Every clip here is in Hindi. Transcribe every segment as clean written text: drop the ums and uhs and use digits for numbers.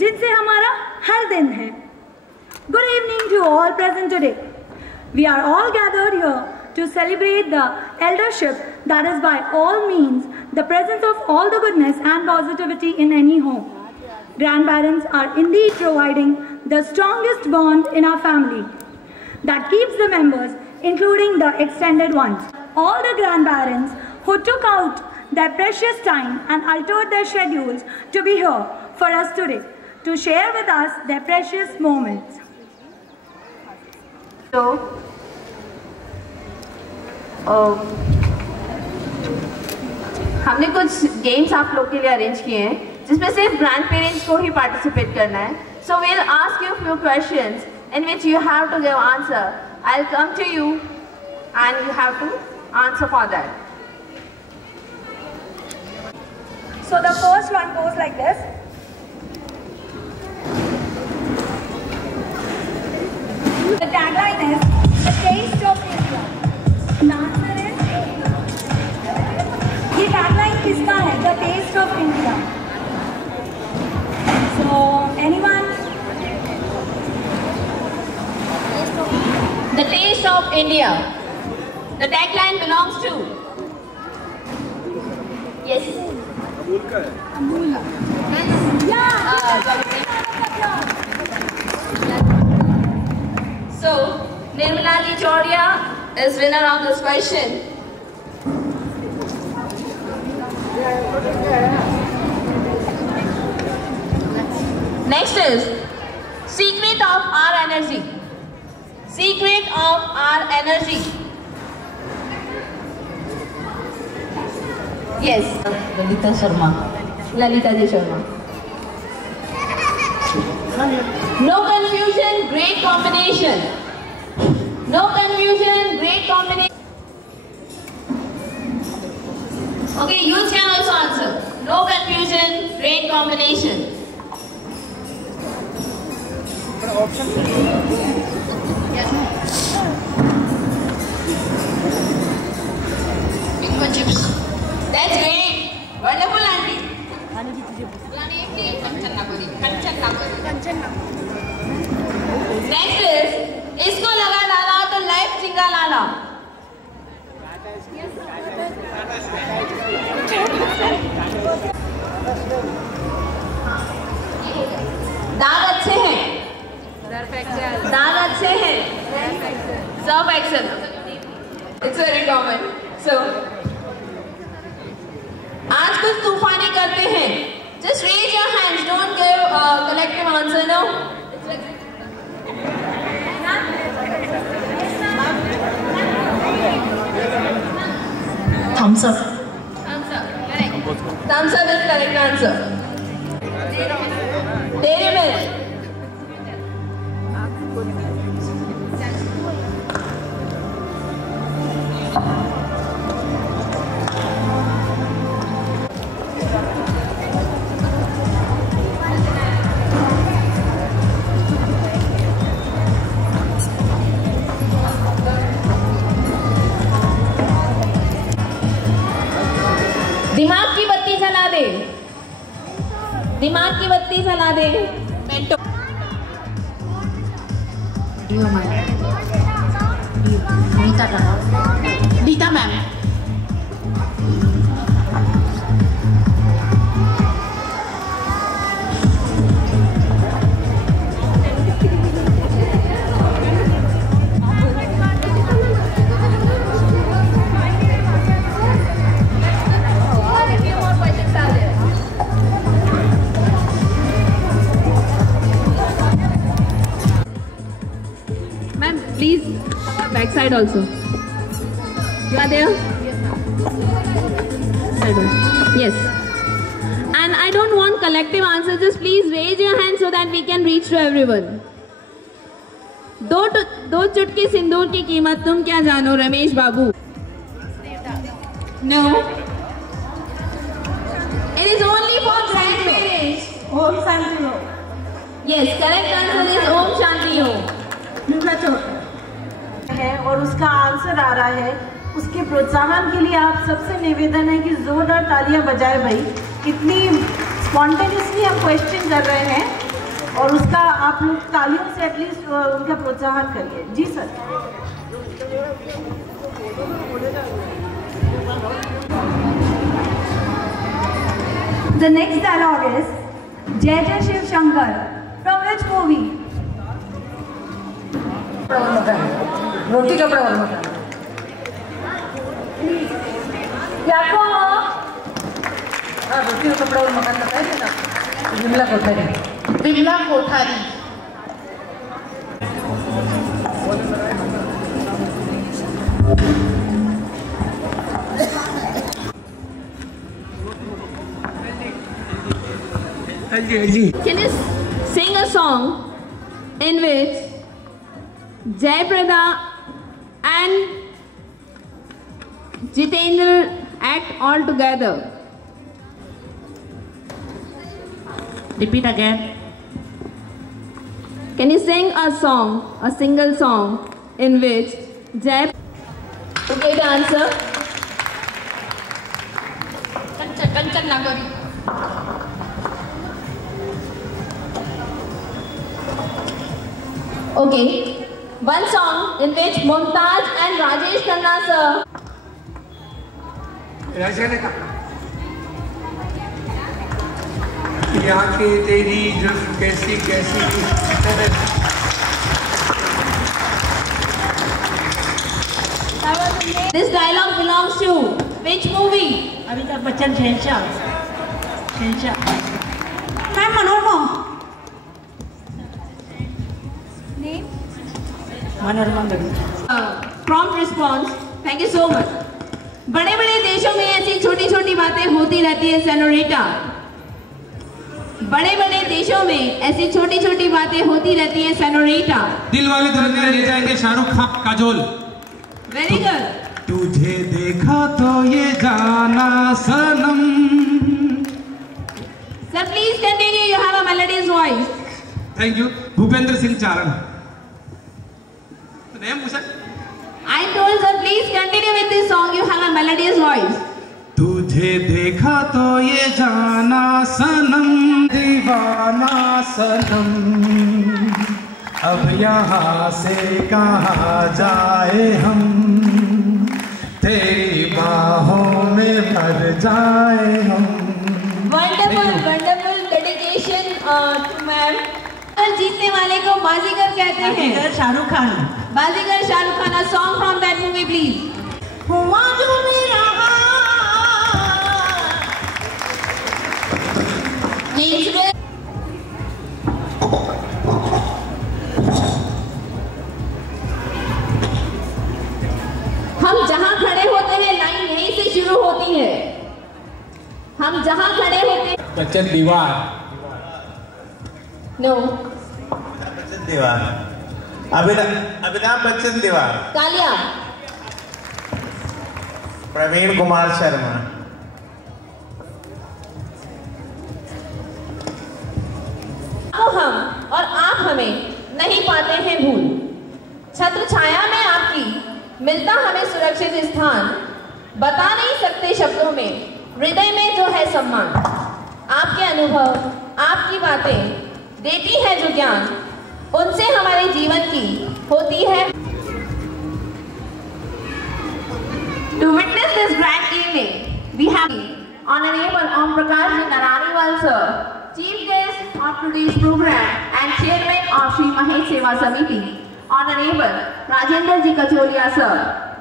जिनसे हमारा हर दिन है। Good evening to all present today. We are all gathered here to celebrate the eldership that is by all means the presence of all the goodness and positivity in any home. Grandparents are indeed providing the strongest bond in our family that keeps the members, including the extended ones. All the grandparents who took out their precious time and altered their schedules to be here for us today, to share with us their precious moments. So, हमने कुछ गेम्स आप लोग के लिए अरेंज किए हैं जिसमें सिर्फ ग्रैंड पेरेंट्स को ही पार्टिसिपेट करना है. So we'll ask you a few questions in which you have to give answer. I'll come to you and you have to answer for that. So the first one goes like this. The tagline is the taste of India. The answer is ये tagline किसका है? The taste of India. So anyone? The taste of India. The tagline belongs to. Yes. Amul. So, Nirmala Choria is winner of this question. Next is secret of our energy. Secret of our energy. Yes. Lalita Sharma. Lalita Ji Sharma. No confusion, great combination. No confusion, great combination. Okay, you can also answer. No confusion, great combination. Bingo chips. That's great. Wonderful, auntie. Next is इसको लगा डाला तो लाइफ चिंगा लाला. दाग अच्छे हैं. दाग अच्छे हैं. Surf Excel. It's very common. So आज कुछ तूफानी करते हैं. Just raise your hands. Don't give a collective answer. No. Thumbs up. Thumbs up. Correct. Thumbs up is correct answer. Dairy milk. दिमाग की बत्ती जला दे. दिमाग की बत्ती जला दे. मेंटो. Dita ma'am. Please, back side also. You are there? Yes. And I don't want collective answers. Just please raise your hand so that we can reach to everyone. दो चुटकी सिंदूर की कीमत तुम क्या जानो रमेश बाबू? No. It is only for grandparents. Om Shanti Ho. Yes, correct answer is Om Shanti Ho. है और उसका आंसर आ रहा है. उसके प्रोत्साहन के लिए आप सबसे निवेदन है कि जोरदार तालियां बजाए भाई. इतनी स्पॉन्टेनियसली हम क्वेश्चन कर रहे हैं. और उसका आप लोग तालियों से एटलीस्ट उनका प्रोत्साहन करिए। जी sir. The next dialogue is Jai Jai Shiv Shankar. From which movie? रोटी कपड़ा और मकान। हाँ, रोटी कपड़ा और मकान बताइए ना। Vimla Kothari. Vimla Kothari. Can you sing a song in which Jayaprada and Jitendra act all together? Repeat again. Can you sing a song, a single song in which Jay? Okay, the answer. Kanchan Nagori. Okay, one song in which Mumtaz and Rajesh Khanna sir. आंखें तेरी जुल्फ कैसी कैसी। This dialogue belongs to which movie? Amitabh Bachchan Shahenshah. I'm Manoma. Name? Manorama Devi. Prompt response. Thank you so much. बड़े बड़े देशों में ऐसी छोटी छोटी बातें होती रहती है सेनोरिटा। बड़े बड़े देशों में ऐसी छोटी छोटी बातें होती रहती है सेनोरिटा। दिल वाले दुल्हनिया ले जाएंगे शाहरुख खान काजोल। Very good. तुझे देखा तो ये जाना सनम। Sir, please continue. You have a melodious voice. Thank you. Bhupendra Singh Charan. Name पूछा? I told sir, please continue with this song. You have a melodious voice. तुझे देखा तो ये जाना सनम दीवाना सनम, अब यहाँ से कहाँ जाए हम, तेरी बाहों में भर जाए हम। Wonderful, wonderful dedication to ma'am. जीतने वाले को बाजीगर कहते हैं। शाहरुख खान। बाजीगर Shahrukh Khan. A song from that movie, please. हुआ जो मेरा हम जहां खड़े होते हैं लाइन यहीं से शुरू होती है। हम जहां खड़े होते हैं। बच्चन दीवार। नो। बच्चन दीवार। अमिताभ बच्चन दीवार। कालिया। प्रवीण कुमार शर्मा। हम और आप हमें नहीं पाते हैं भूल, छत्र छाया में आपकी मिलता हमें सुरक्षित स्थान, बता नहीं सकते शब्दों में हृदय में जो है सम्मान, आपके अनुभव आपकी बातें देती है जो ज्ञान, उनसे हमारे जीवन की होती है। To witness this grand evening, we have Honorable Om Prakash Naraniwal sir, Chief Guest of today's program and Chairman of Sri Mahesh Seva Samiti, Honorable Rajendra Ji Kacholia sir,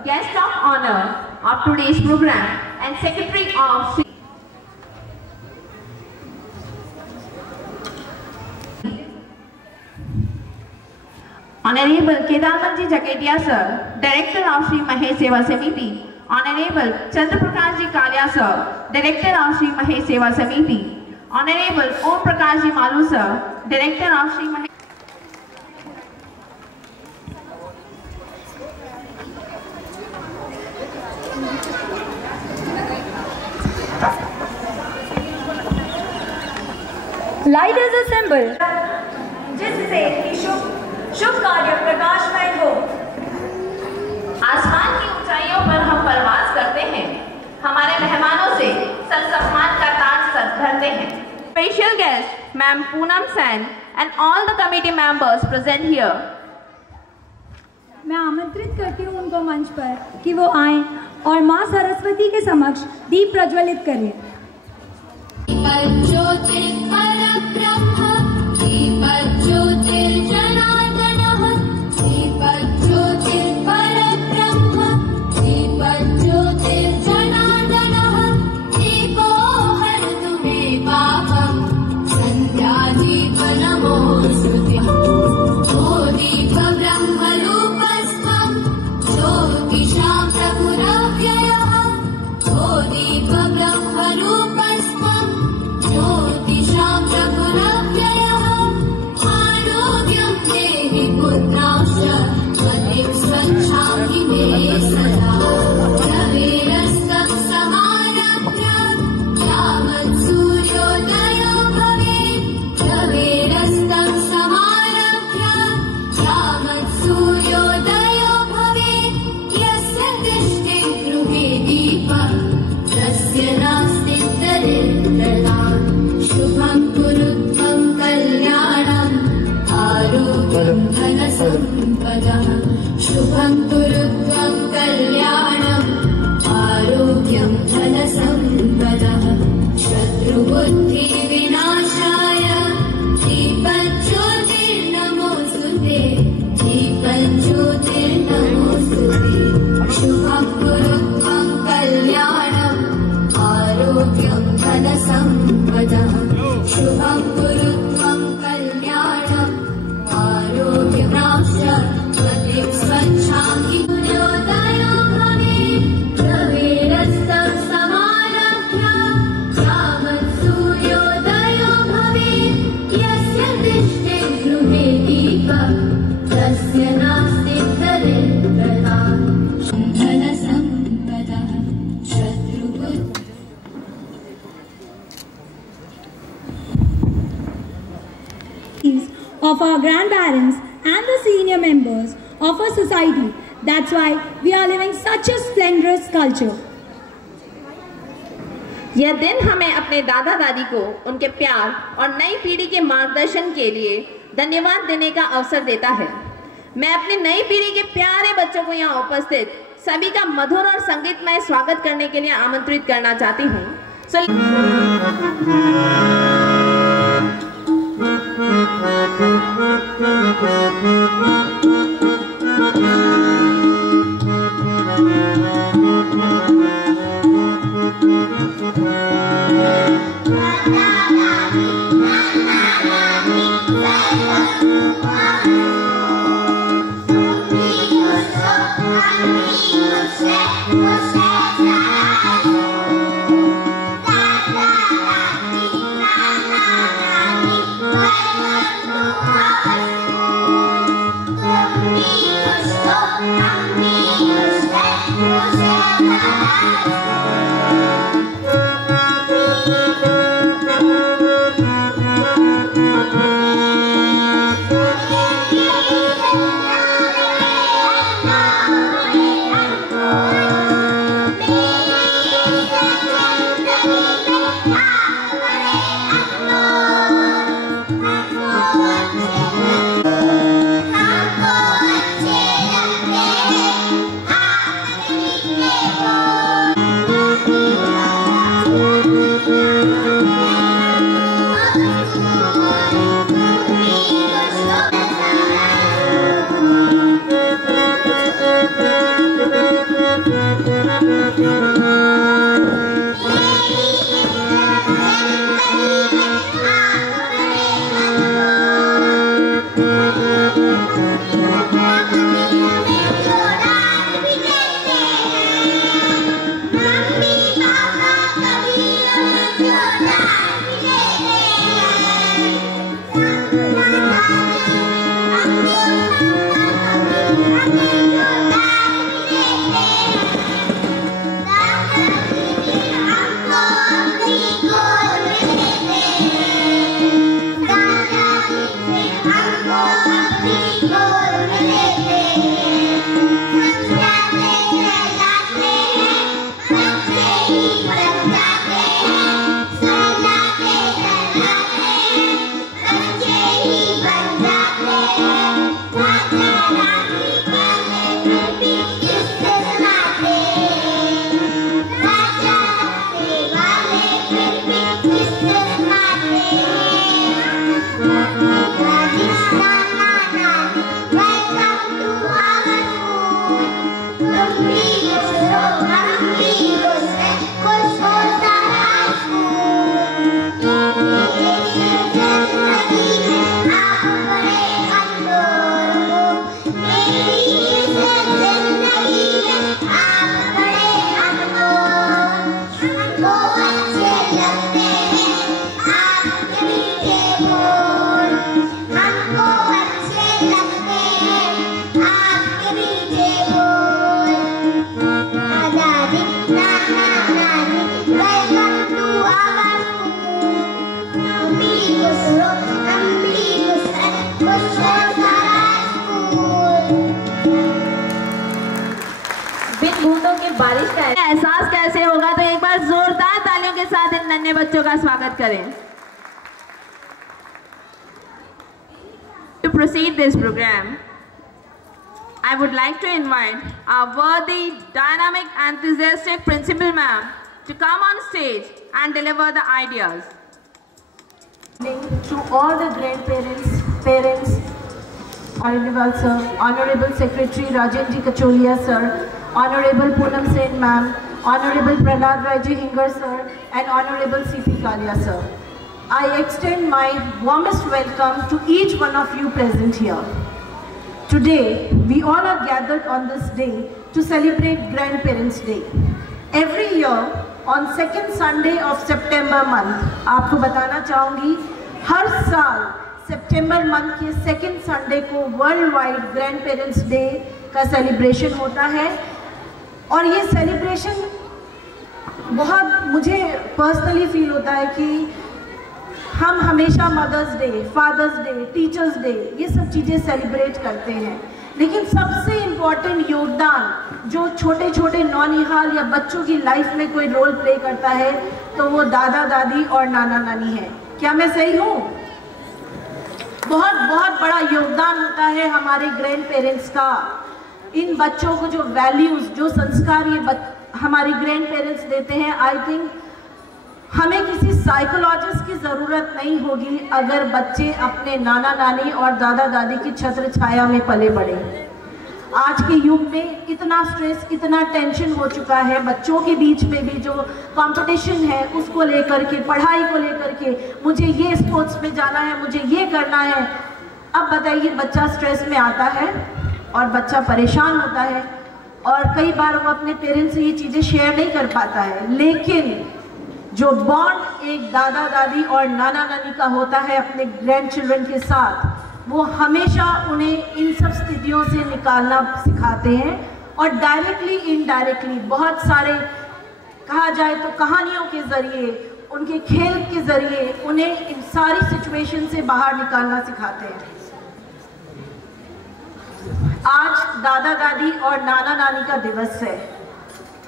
Guest of Honor of today's program and Secretary of Sri Honorable Kedarmanji Jaketia sir, Director of Sri Mahesh Seva Samiti, Honorable Chandra Prakash Ji Kalia sir, Director of Sri Mahesh Seva Samiti, Honorable Om Prakash Ji Malu sir, Director of Sri Mahesh Light is a symbol जिससे कि शुभ कार्य प्रकाशमय हो। आसमान की ऊंचाइयों पर हम परवाज करते हैं, हमारे मेहमानों से सर सम्मान का ताज सर धरते हैं। Special guest Ma'am Poonam Sen, and all the committee members present here. मैं आमंत्रित करती हूँ उनको मंच पर कि वो आएं और माँ सरस्वती के समक्ष दीप प्रज्वलित करें। शुभं कुरुत्वं कल्याणम् आरोग्यं धनसम्पदः शत्रुबुद्धिविनाशाय दीपज्योतिर्नमोऽस्तुते दीपज्योतिर्नमोऽस्तुते शुभं कुरुत्वं कल्याणम् आरोग्यं धनसम्पदः शुभं कुरुत्वं कल्याणम् आरोग्यं स्वच्छां हि सूर्योदयो भवेत् रवेरस्तं समारभ्य यावत् सूर्योदयो भवेत् यस्य तिष्ठे गृहे दीपः तस्य नास्ति दरिद्रता धनसम्पदः शत्रुबुद्धिः। Of our grandparents and the senior members of our society. That's why we are living such a splendorous culture. यह दिन हमें अपने दादा दादी को उनके प्यार और नई पीढ़ी के मार्गदर्शन के लिए धन्यवाद देने का अवसर देता है। मैं अपनी नई पीढ़ी के प्यारे बच्चों को यहाँ उपस्थित सभी का मधुर और संगीतमय स्वागत करने के लिए आमंत्रित करना चाहती हूँ। एहसास कैसे होगा, तो एक बार जोरदार तालियों के साथ इन नन्हे बच्चों का स्वागत करें। To proceed this program, I would like to invite our worthy, dynamic, enthusiastic principal ma'am to come on stage and deliver the ideas. To all the grandparents, parents, Honorable Sir, Honorable Secretary Rajenji Kacholia Sir, Honorable Poonam Sen Ma'am, Honorable Prahlad Raji Hingar Sir, and Honorable C.P. Kalia Sir. I extend my warmest welcome to each one of you present here. Today, we all are gathered on this day to celebrate Grandparents' Day. Every year, on second Sunday of September month, आपको बताना चाहूँगी, हर साल सितंबर मंथ के सेकेंड संडे को world wide grand parents day का सेलिब्रेशन होता है। और ये सेलिब्रेशन बहुत मुझे पर्सनली फील होता है कि हम हमेशा mother's day, father's day, teacher's day ये सब चीज़ें सेलिब्रेट करते हैं, लेकिन सबसे इम्पॉर्टेंट योगदान जो छोटे छोटे नौनिहाल या बच्चों की लाइफ में कोई रोल प्ले करता है तो वो दादा दादी और नाना नानी है। क्या मैं सही हूँ? बहुत बहुत बड़ा योगदान होता है हमारे ग्रैंड पेरेंट्स का। इन बच्चों को जो वैल्यूज़, जो संस्कार ये हमारे ग्रैंड पेरेंट्स देते हैं, आई थिंक हमें किसी साइकोलॉजिस्ट की ज़रूरत नहीं होगी अगर बच्चे अपने नाना नानी और दादा दादी की छत्र छाया में पले बढ़े। आज के युग में इतना स्ट्रेस, इतना टेंशन हो चुका है, बच्चों के बीच में भी जो कंपटीशन है उसको लेकर के, पढ़ाई को लेकर के, मुझे ये स्पोर्ट्स में जाना है, मुझे ये करना है। अब बताइए, बच्चा स्ट्रेस में आता है और बच्चा परेशान होता है और कई बार वो अपने पेरेंट्स से ये चीज़ें शेयर नहीं कर पाता है, लेकिन जो बॉन्ड एक दादा दादी और नाना नानी का होता है अपने ग्रैंड चिल्ड्रन के साथ, वो हमेशा उन्हें इन सब स्थितियों से निकालना सिखाते हैं और डायरेक्टली इनडायरेक्टली बहुत सारे, कहा जाए तो कहानियों के ज़रिए, उनके खेल के ज़रिए उन्हें इन सारी सिचुएशन से बाहर निकालना सिखाते हैं। आज दादा दादी और नाना नानी का दिवस है।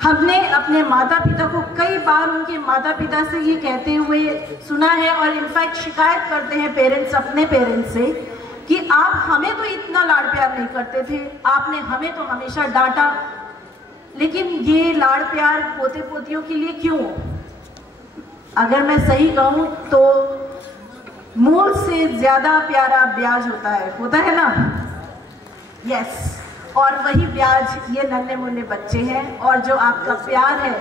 हमने अपने माता पिता को कई बार उनके माता पिता से ये कहते हुए सुना है और इनफैक्ट शिकायत करते हैं पेरेंट्स अपने पेरेंट्स से कि आप हमें तो इतना लाड़ प्यार नहीं करते थे, आपने हमें तो हमेशा डांटा, लेकिन ये लाड़ प्यार पोते पोतियों के लिए क्यों? अगर मैं सही कहूँ तो मूल से ज़्यादा प्यारा ब्याज होता है ना? यस, और वही ब्याज ये नन्हे मुन्ने बच्चे हैं। और जो आपका प्यार है,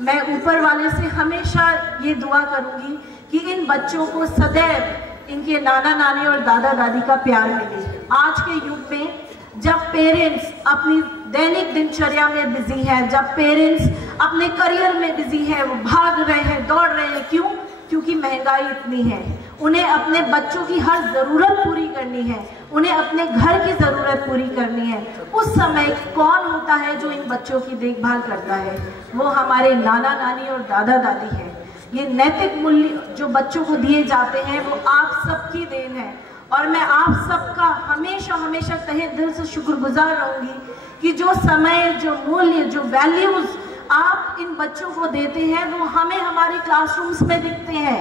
मैं ऊपर वाले से हमेशा ये दुआ करूँगी कि इन बच्चों को सदैव इनके नाना नानी और दादा दादी का प्यार मिले। आज के युग में जब पेरेंट्स अपनी दैनिक दिनचर्या में बिजी हैं, जब पेरेंट्स अपने करियर में बिजी हैं, वो भाग रहे हैं, दौड़ रहे हैं, क्यों? क्योंकि महंगाई इतनी है, उन्हें अपने बच्चों की हर ज़रूरत पूरी करनी है, उन्हें अपने घर की ज़रूरत पूरी करनी है। उस समय कौन होता है जो इन बच्चों की देखभाल करता है? वो हमारे नाना नानी और दादा दादी हैं। ये नैतिक मूल्य जो बच्चों को दिए जाते हैं वो आप सबकी देन है और मैं आप सबका हमेशा हमेशा तहे दिल से शुक्रगुजार रहूँगी कि जो समय, जो मूल्य, जो वैल्यूज़ आप इन बच्चों को देते हैं वो हमें हमारे क्लासरूम्स में दिखते हैं।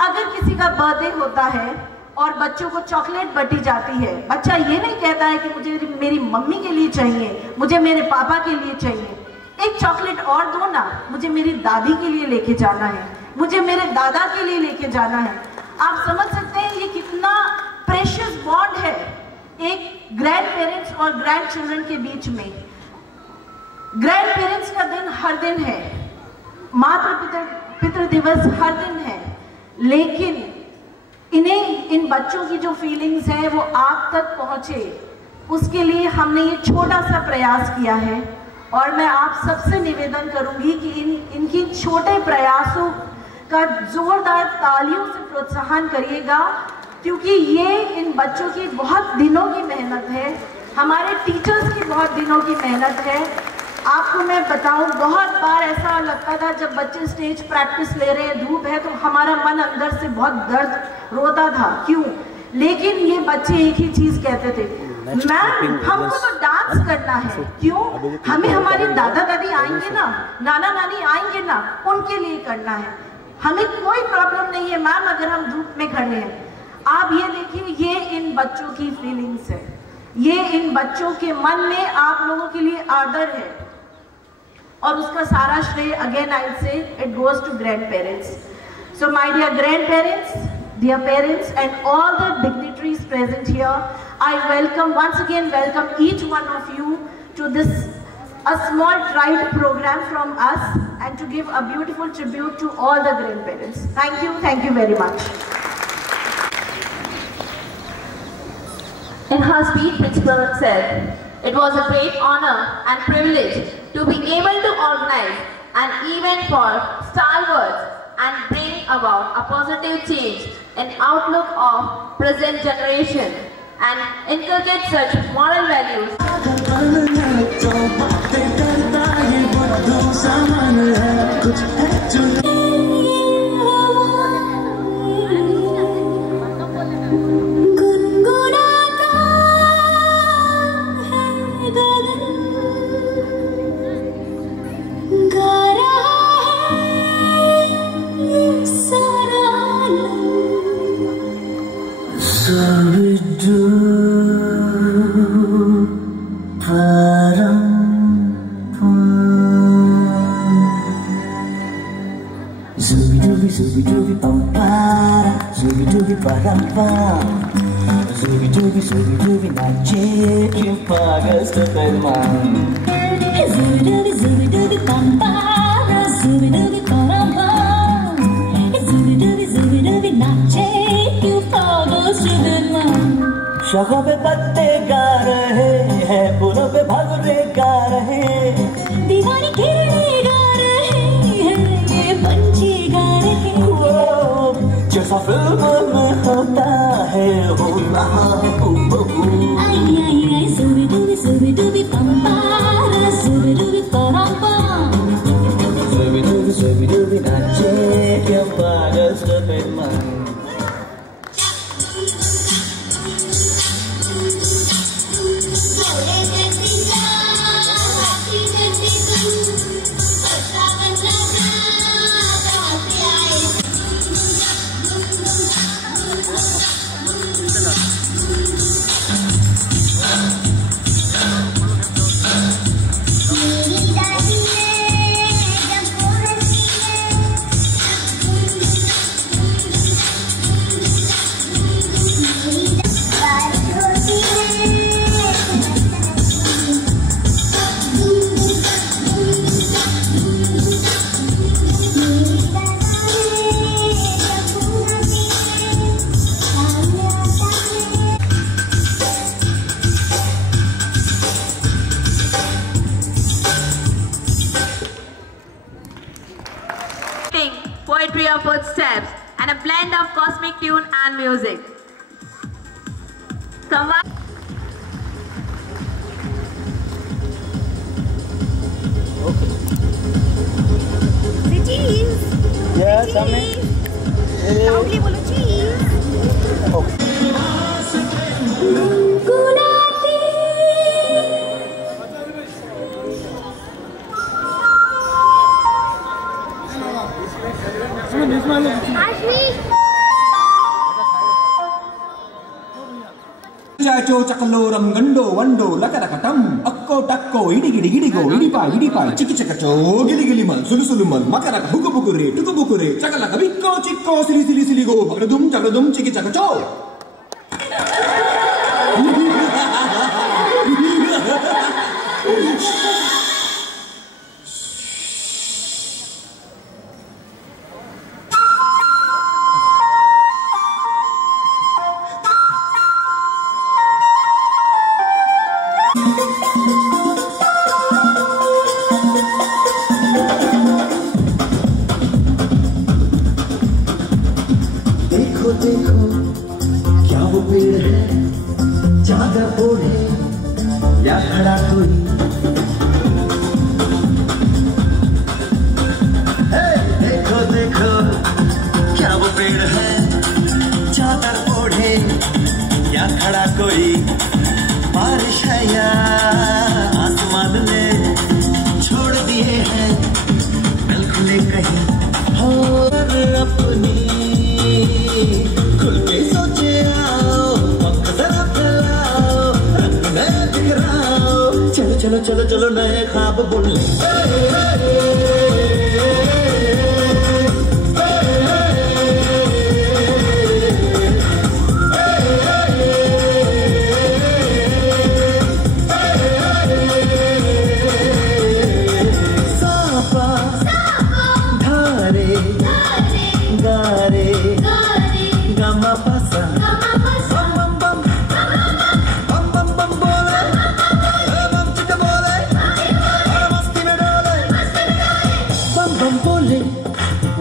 अगर किसी का बर्थडे होता है और बच्चों को चॉकलेट बटी जाती है, बच्चा ये नहीं कहता है कि मुझे मेरी मम्मी के लिए चाहिए, मुझे मेरे पापा के लिए चाहिए, एक चॉकलेट और दो ना, मुझे मेरी दादी के लिए लेके जाना है, मुझे मेरे दादा के लिए लेके जाना है। आप समझ सकते हैं ये कितना प्रेशियस बॉन्ड है एक ग्रैंड पेरेंट्स और ग्रैंड चिल्ड्रन के बीच में। ग्रैंड पेरेंट्स का दिन हर दिन है, मातृ पितृ दिवस हर दिन है, लेकिन इन बच्चों की जो फीलिंग्स है वो आप तक पहुँचे, उसके लिए हमने ये छोटा सा प्रयास किया है और मैं आप सबसे निवेदन करूंगी कि इनकी छोटे प्रयासों का जोरदार तालियों से प्रोत्साहन करिएगा, क्योंकि ये इन बच्चों की बहुत दिनों की मेहनत है, हमारे टीचर्स की बहुत दिनों की मेहनत है। आपको मैं बताऊं, बहुत बार ऐसा लगता था जब बच्चे स्टेज प्रैक्टिस ले रहे हैं, धूप है, तो हमारा मन अंदर से बहुत दर्द रोता था, क्यों? लेकिन ये बच्चे एक ही चीज़ कहते थे, मैम हमको तो डांस करना है। क्यों? हमें हमारे दादा दादी आएंगे ना, नाना नानी आएंगे ना, उनके लिए करना है। हमें कोई प्रॉब्लम नहीं है मैम अगर हम धूप में खड़े हैं। आप ये देखिए, ये इन बच्चों की फीलिंग्स है, ये इन बच्चों के मन में आप लोगों के लिए आदर है, और उसका सारा श्रेय again I say it goes to grandparents. So my dear grandparents, dear parents and all the dignitaries present here, I welcome once again each one of you to this a small tribute program from us and to give a beautiful tribute to all the grandparents. Thank you very much. In her speech, Principal said, "It was a great honor and privilege to be able to organize an event for stalwarts and bring about a positive change in outlook of present generation and inculcate such moral values." शगों पे पत्ते गा रहे हैं, फूलों पे भंवरे गा रहे हैं, दीवानी किरणें गा रहे हैं, ये पंछी गा रहे हैं, जैसा फिल्म में होता है हो रहा आई आई आई सुबी डूबी पंपारा सुबी डूबी परम्पा सुबी डूबी नाचे क्या पागल स्टूपिड मन। Poetry of footsteps and a blend of cosmic tune and music. Say cheese. Yes, Sammy. Loudly bolo cheese. Okay. चाचो चकलोरम गंडो वंडो लकरकटम अक्को टक्को इडिगिडि गिडिगो इडिपा चिकी चकचो गिली गिली मल सुलु सुलु मल मकरक हुकु बुकुरे टुकु बुकुरे चकलक बिक्को चिक्को सिली सिली सिली गो जगदुम चिकी चकचो। देखो क्या वो पेड़ है, चादर ओढ़े या खड़ा कोई, देखो क्या वो पेड़ है, चादर ओढ़े या खड़ा कोई, चलो चलो चलो नए ख्वाब बुनले।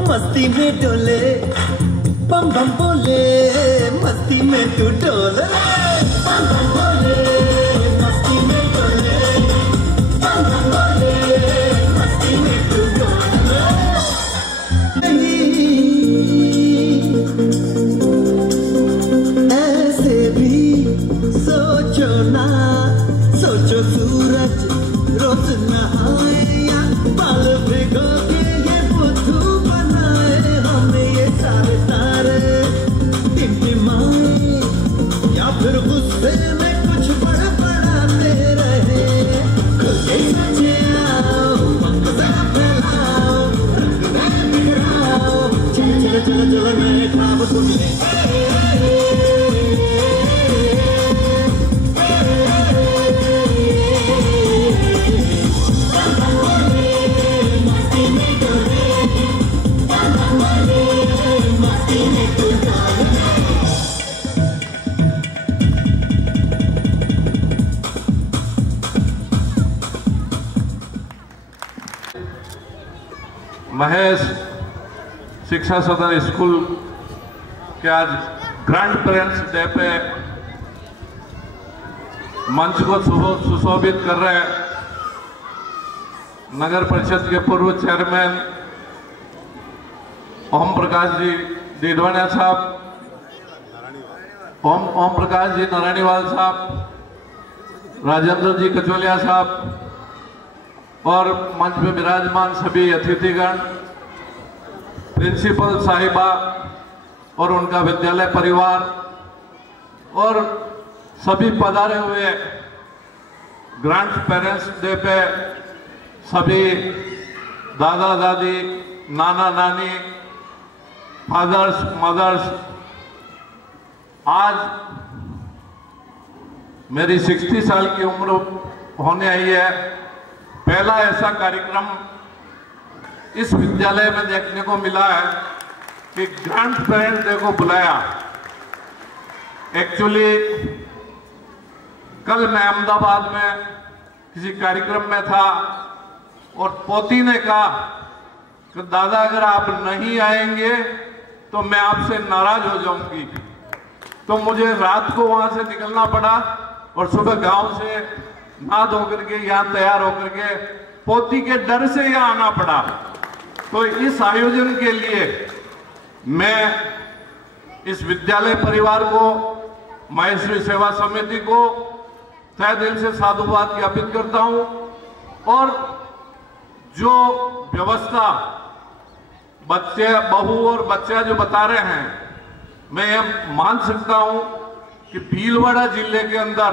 मस्ती में डोले बम बम बोले, मस्ती में तू डोले बम बम बोले, मस्ती में डोले बम बम बोले, मस्ती में तू डोले। ऐसे भी सोचो ना, सोचो सूरज रोज नहाए या बाल भिगो के ये बुद्धू बनाए, हमें ये सारे तारे टिमटिमाए या फिर गुस्से में कुछ बड़बड़ाते रहे। खुले सजे आओ, पंख जरा फैलाओ, रंग में बिखराओ, चलो चलो चलो चलो नए ख्वाब सुनिए। महेश शिक्षा सदन स्कूल के आज ग्रैंड पेरेंट्स डे पे मंच को सुशोभित कर रहे नगर परिषद के पूर्व चेयरमैन ओम प्रकाश जी डीडवानिया साहब, ओम प्रकाश जी नारायणीवाल साहब, राजेंद्र जी कचोलिया साहब और मंच में विराजमान सभी अतिथिगण, प्रिंसिपल साहिबा और उनका विद्यालय परिवार और सभी पधारे हुए ग्रैंड पेरेंट्स डे पे सभी दादा दादी, नाना नानी, फादर्स, मदर्स। आज मेरी 60 साल की उम्र होने आई है। पहला ऐसा कार्यक्रम इस विद्यालय में देखने को मिला है कि ग्रैंड पेरेंट्स डे को बुलाया। एक्चुअली कल मैं अहमदाबाद में किसी कार्यक्रम में था और पोती ने कहा कि दादा अगर आप नहीं आएंगे तो मैं आपसे नाराज हो जाऊंगी। तो मुझे रात को वहां से निकलना पड़ा और सुबह गांव से नहा धो करके यहाँ तैयार होकर के पोती के डर से यहाँ आना पड़ा। तो इस आयोजन के लिए मैं इस विद्यालय परिवार को, महेश्वरी सेवा समिति को तहे दिल से साधुवाद ज्ञापित करता हूँ। और जो व्यवस्था बच्चे, बहू और बच्चा जो बता रहे हैं, मैं ये मान सकता हूँ कि भीलवाड़ा जिले के अंदर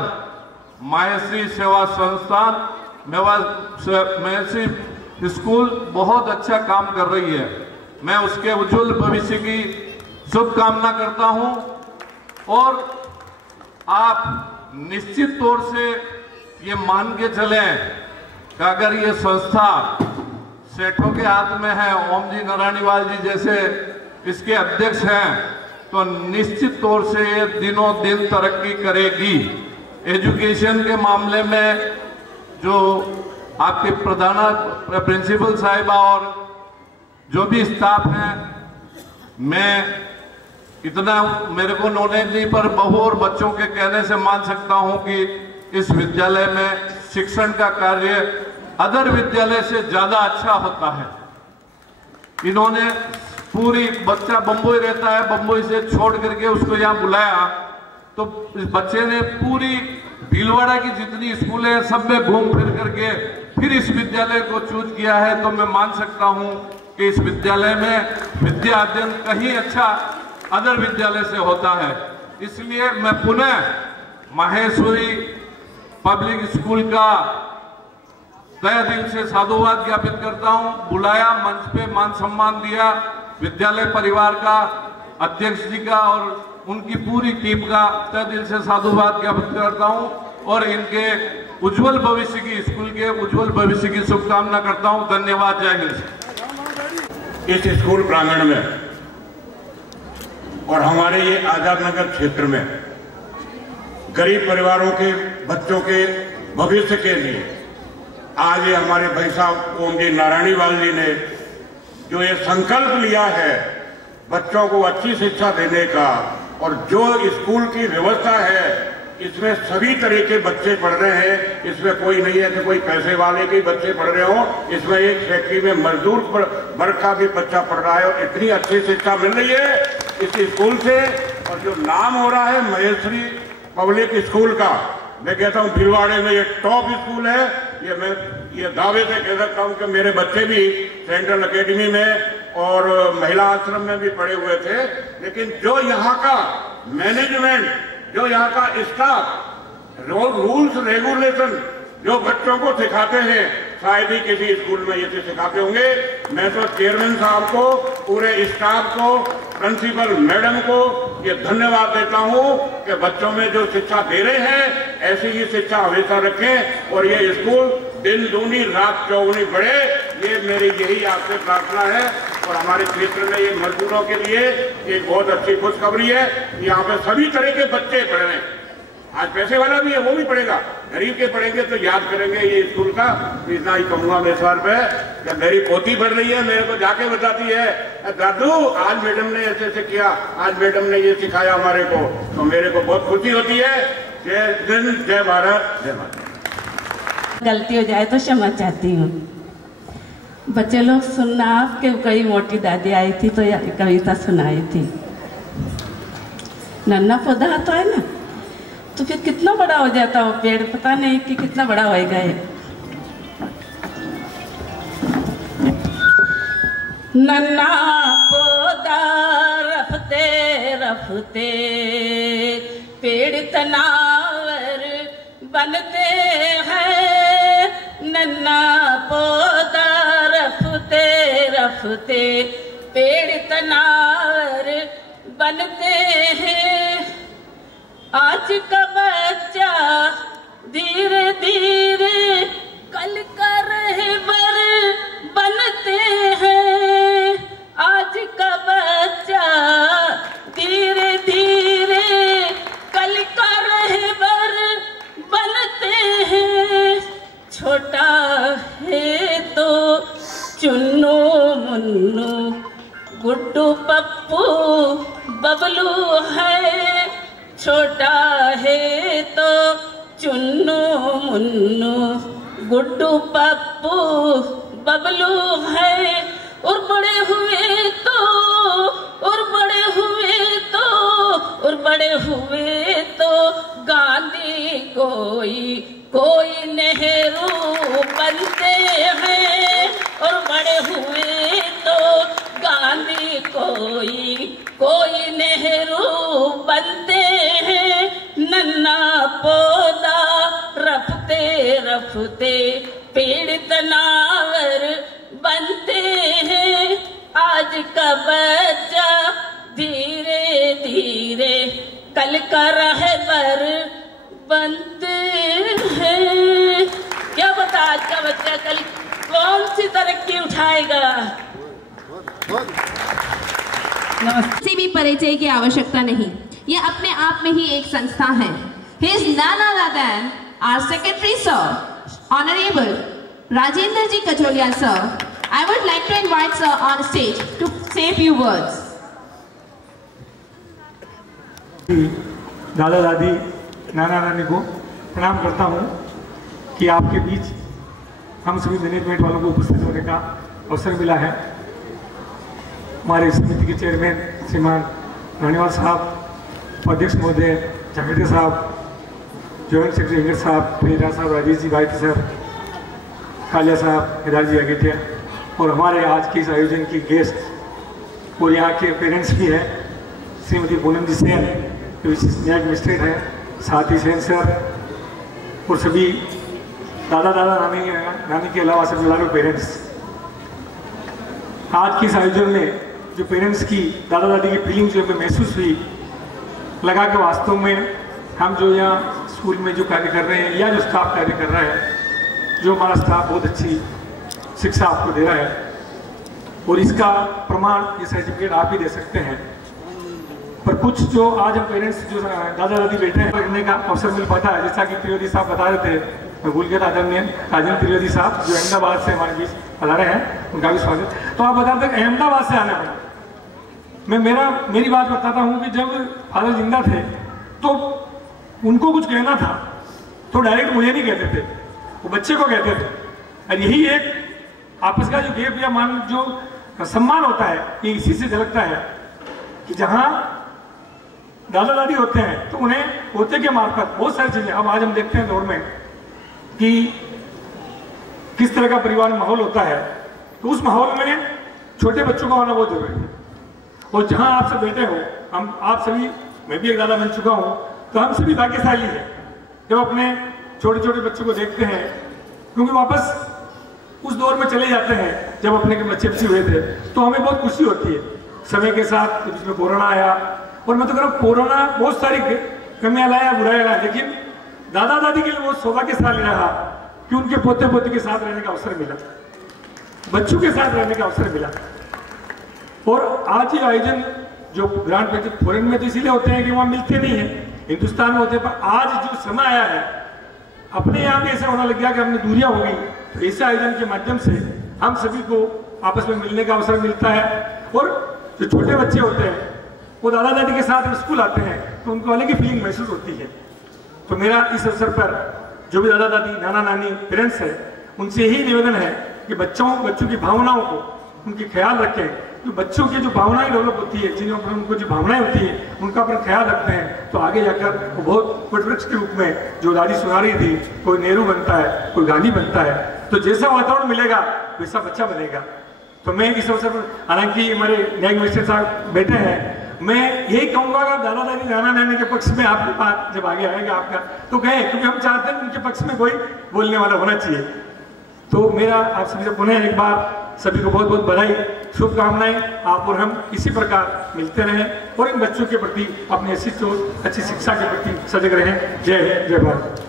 महेश्वरी सेवा संस्थान, महेश्वरी स्कूल बहुत अच्छा काम कर रही है। मैं उसके उज्जवल भविष्य की शुभकामना करता हूं और आप निश्चित तौर से ये मान के चलें कि अगर ये संस्था सेठों के हाथ में है, ओम जी नारायणीवाल जी जैसे इसके अध्यक्ष हैं, तो निश्चित तौर से ये दिनों दिन तरक्की करेगी। एजुकेशन के मामले में जो आपके प्रधान प्रिंसिपल साहिबा और जो भी स्टाफ हैं, मैं इतना मेरे को नॉलेज नहीं, पर बहू और बच्चों के कहने से मान सकता हूं कि इस विद्यालय में शिक्षण का कार्य अदर विद्यालय से ज्यादा अच्छा होता है। इन्होंने पूरी, बच्चा बम्बई रहता है, बम्बई से छोड़ करके उसको यहाँ बुलाया, तो इस बच्चे ने पूरी भीलवाड़ा की जितनी स्कूलें हैं सब में घूम फिर करके फिर इस विद्यालय को चूज किया है। तो मैं मान सकता हूँ कि इस विद्यालय में विद्या अध्ययन कहीं अच्छा अदर विद्यालय से होता है। इसलिए मैं पुनः महेश्वरी पब्लिक स्कूल का तहे दिल से साधुवाद ज्ञापित करता हूं। बुलाया, मंच पे मान सम्मान दिया, विद्यालय परिवार का, अध्यक्ष जी का और उनकी पूरी टीम का तहे दिल से साधुवाद ज्ञापित करता हूं और इनके उज्जवल भविष्य की, स्कूल के उज्जवल भविष्य की शुभकामना करता हूं। धन्यवाद। जय हिंद। इस स्कूल प्रांगण में और हमारे ये आजाद नगर क्षेत्र में गरीब परिवारों के बच्चों के भविष्य के लिए आज ये हमारे भाई साहब ओम जी नारायणीवाल जी ने जो ये संकल्प लिया है बच्चों को अच्छी शिक्षा देने का, और जो स्कूल की व्यवस्था है इसमें सभी तरह के बच्चे पढ़ रहे हैं। इसमें कोई नहीं है कि कोई पैसे वाले के बच्चे पढ़ रहे हो, इसमें एक फैक्ट्री में मजदूर वर्ग का भी बच्चा पढ़ रहा है और इतनी अच्छी शिक्षा मिल रही है इस स्कूल से। और जो नाम हो रहा है महेश्वरी पब्लिक स्कूल का, मैं कहता हूँ भीलवाड़े में ये टॉप स्कूल है। ये मैं ये दावे से कह सकता हूँ कि मेरे बच्चे भी सेंट्रल एकेडमी में और महिला आश्रम में भी पढ़े हुए थे, लेकिन जो यहाँ का मैनेजमेंट, जो यहाँ का स्टाफ, रूल्स रेगुलेशन जो बच्चों को सिखाते हैं, शायद ही किसी स्कूल में ये सिखाते होंगे। मैं तो चेयरमैन साहब को, पूरे स्टाफ को, प्रिंसिपल मैडम को ये धन्यवाद देता हूँ कि बच्चों में जो शिक्षा दे रहे हैं ऐसी ही शिक्षा हमेशा रखें और ये स्कूल दिन दूनी रात चौगुनी बढ़े, ये मेरी यही आपसे प्रार्थना है। और हमारे क्षेत्र में ये मजदूरों के लिए एक बहुत अच्छी खुशखबरी है, यहाँ पे सभी तरह के बच्चे पढ़ रहे हैं। आज पैसे वाला भी है वो भी पढ़ेगा, गरीब के पढ़ेंगे तो याद करेंगे ये स्कूल का। इतना ही कहूंगा मैं इस बार पे, जब मेरी पोती पढ़ रही है मेरे को जाके बताती है, दादू आज मैडम ने ऐसे ऐसे किया, आज मैडम ने ये सिखाया हमारे को, तो मेरे को बहुत खुशी होती है। जय हिंद, जय भारत, जय माता। गलती हो जाए तो क्षमा चाहती हूँ। बच्चे लोग सुनना, आपके कई मोटी दादी आई थी तो कविता सुनाई थी। नन्ना पौधा तो है ना, तो फिर कितना बड़ा हो जाता वो पेड़, पता नहीं कि कितना बड़ा होएगा ये। नन्ना पौधा रफते रफते पेड़ तनावर बनते हैं, नन्ना पौधा रफते रफते पेड़ तनावर बनते हैं। आज का बच्चा धीरे धीरे कल का रहबर बनते हैं। आज का बच्चा धीरे धीरे कल का रहबर बनते हैं। छोटा है तो चुन्नू मुन्नू गुड्डू पप्पू बबलू है, छोटा है तो चुन्नू मुन्नू गुड्डू पप्पू बबलू है। और बड़े हुए तो और बड़े हुए तो और बड़े हुए तो गांधी कोई कोई नेहरू बनते हैं। और बड़े हुए तो गांधी कोई कोई नेहरू बनते हैं। नन्ना पौधा रफते रफते पेड़ तनावर बनते हैं। आज का बच्चा धीरे धीरे कल का रहबर बनते हैं। क्या बता आज का बच्चा कल कौन सी तरक्की उठाएगा। किसी भी परिचय की आवश्यकता नहीं, ये अपने आप में ही एक संस्था है। He is none other than our secretary sir, Honorable Rajendra Ji Kacholia sir. I would like to invite sir on stage to say a few words. दादा दादी नाना नानी को प्रणाम करता हूँ कि आपके बीच हम सभी मैनेजमेंट वालों को उपस्थित होने का अवसर मिला है। हमारे समिति के चेयरमैन श्रीमान रानीवाल साहब, अध्यक्ष महोदय जावेद साहब, जॉइंट सेक्रेटरी इंगर साहब, प्रेरा साहब, राजेश जी भाई सर, कालिया साहब, केदार जी अगेटिया, और हमारे आज के इस आयोजन की गेस्ट और यहाँ के पेरेंट्स भी हैं, श्रीमती पूनम जी सेन जो न्यायिक मजिस्ट्रेट हैं, साथ ही सेन सर और सभी दादा नानी के अलावा सभी हजारों पेरेंट्स, आज के इस आयोजन में जो पेरेंट्स की दादा दादी की फीलिंग जो हमें महसूस हुई, लगा कि वास्तव में हम जो यहाँ स्कूल में जो कार्य कर रहे हैं या जो स्टाफ कार्य कर रहा है, जो हमारा स्टाफ बहुत अच्छी शिक्षा आपको दे रहा है, और इसका प्रमाण ये सर्टिफिकेट आप ही दे सकते हैं। पर कुछ जो आज हम पेरेंट्स जो दादा दादी बैठे हैं पढ़ने का अवसर मिल पाता है, जैसा कि त्रिवेदी साहब बता रहे थे, मैं भूल गया था, आदरणीय राजेंद्र त्रिवेदी साहब जो अहमदाबाद से हमारे बीच पधारे हैं, उनका भी स्वागत। तो आप बता दें अहमदाबाद से आने पड़ा। मैं मेरी बात बताता हूँ कि जब फादर जिंदा थे तो उनको कुछ कहना था तो डायरेक्ट मुझे नहीं कहते थे, वो बच्चे को कहते थे। और यही एक आपस का जो गेप या मान जो सम्मान होता है, ये इसी से झलकता है कि जहाँ दादा दादी होते हैं तो उन्हें होते के मार्फत बहुत सारी चीजें, अब आज हम देखते हैं दौर में कि किस तरह का परिवार में माहौल होता है, तो उस माहौल में छोटे बच्चों का होना बहुत जरूरी है। और जहां आप सब बैठे हो, हम आप सभी, मैं भी एक दादा बन चुका हूं, तो हम सभी भाग्यशाली हैं जब अपने छोटे छोटे बच्चों को देखते हैं, क्योंकि वापस उस दौर में चले जाते हैं जब अपने के बच्चे बच्चे हुए थे, तो हमें बहुत खुशी होती है। समय के साथ जब इसमें कोरोना आया, और मैं तो कह रहा हूँ कोरोना बहुत सारी कमियां लाया, बुराई लाया, लेकिन दादा दादी के लिए बहुत सौभाग्यशाली रहा कि उनके पोते पोते के साथ रहने का अवसर मिला, बच्चों के साथ रहने का अवसर मिला। और आज ये आयोजन जो ग्रांड पेरेंट्स फॉरेन में तो इसीलिए होते हैं कि वहाँ मिलते नहीं है, हिंदुस्तान में होते हैं, पर आज जो समय आया है अपने यहाँ भी ऐसा होना लग गया कि हमने दूरियां हो गई, तो इस आयोजन के माध्यम से हम सभी को आपस में मिलने का अवसर मिलता है। और जो छोटे बच्चे होते हैं वो दादा दादी के साथ स्कूल आते हैं तो उनको अलग ही फीलिंग महसूस होती है। तो मेरा इस अवसर पर जो भी दादा दादी नाना नानी पेरेंट्स है, उनसे यही निवेदन है कि बच्चों की भावनाओं को उनके ख्याल रखें। तो बच्चों की जो भावनाएं डेवलप होती है, जिन्हों पर उनको जो भावनाएं होती है उनका पर ख्याल रखते हैं, तो आगे जाकर वो बहुत वटवृक्ष के रूप में जो दादी सुना रही थी, कोई नेहरू बनता है, कोई गांधी बनता है, तो जैसा वातावरण मिलेगा वैसा बच्चा बनेगा। तो मैं इस अवसर पर, हालांकि हमारे न्यायिक मजिस्ट्रेट साहब बैठे हैं, मैं यही कहूंगा कि दादा दादी नाना नानी के पक्ष में आपके पास जब आगे आएगा आपका तो कहें, क्योंकि हम चाहते हैं उनके पक्ष में कोई बोलने वाला होना चाहिए। तो मेरा आप सभी से पुनः एक बार सभी को बहुत बहुत बधाई, शुभकामनाएं। आप और हम इसी प्रकार मिलते रहें और इन बच्चों के प्रति अपनी अच्छी शिक्षा के प्रति सजग रहें। जय हिंद, जय Bharat.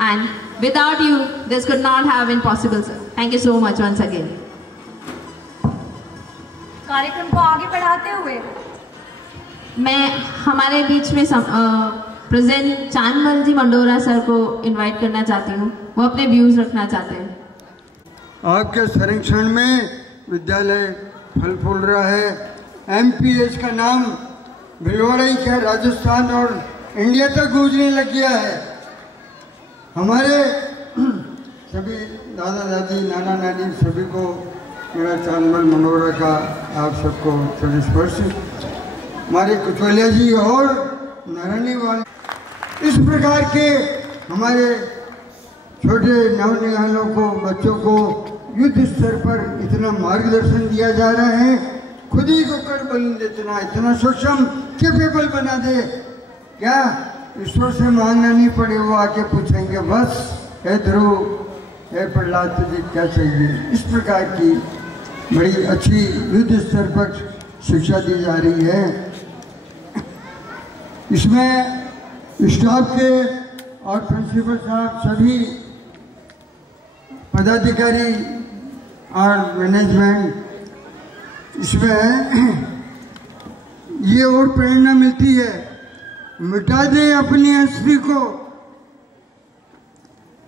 And without you, this could not have been possible, sir. Thank you so much once again. कार्यक्रम को आगे बढ़ाते हुए मैं हमारे बीच में प्रेजेंट चांदमल जी मंडोरा सर को इनवाइट करना चाहती हूँ, वो अपने व्यूज रखना चाहते हैं। आपके संरक्षण में विद्यालय फल फूल रहा है। एमपीएच का नाम भिलवाड़ा ही क्या, राजस्थान और इंडिया तक गूंजने लग गया है। हमारे सभी दादा दादी नाना नानी सभी को मेरा चांदमल मनोरा का आप सबको सभी स्पर्श। हमारे कुचवलिया जी और नारायणी वाले इस प्रकार के हमारे छोटे नवनिहालों को, बच्चों को युद्ध स्तर पर इतना मार्गदर्शन दिया जा रहा है, खुद ही को कर बल इतना सक्षम कैपेबल बना दे। क्या ईश्वर से मांगना नहीं पड़े, वो आके पूछेंगे बस है ध्रुव है प्रहलाद तुझे क्या चाहिए। इस प्रकार की बड़ी अच्छी युद्ध स्तर पर शिक्षा दी जा रही है। इसमें स्टाफ के और प्रिंसिपल साहब सभी पदाधिकारी और मैनेजमेंट, इसमें ये और प्रेरणा मिलती है। मिटा दे अपनी हस्ती को,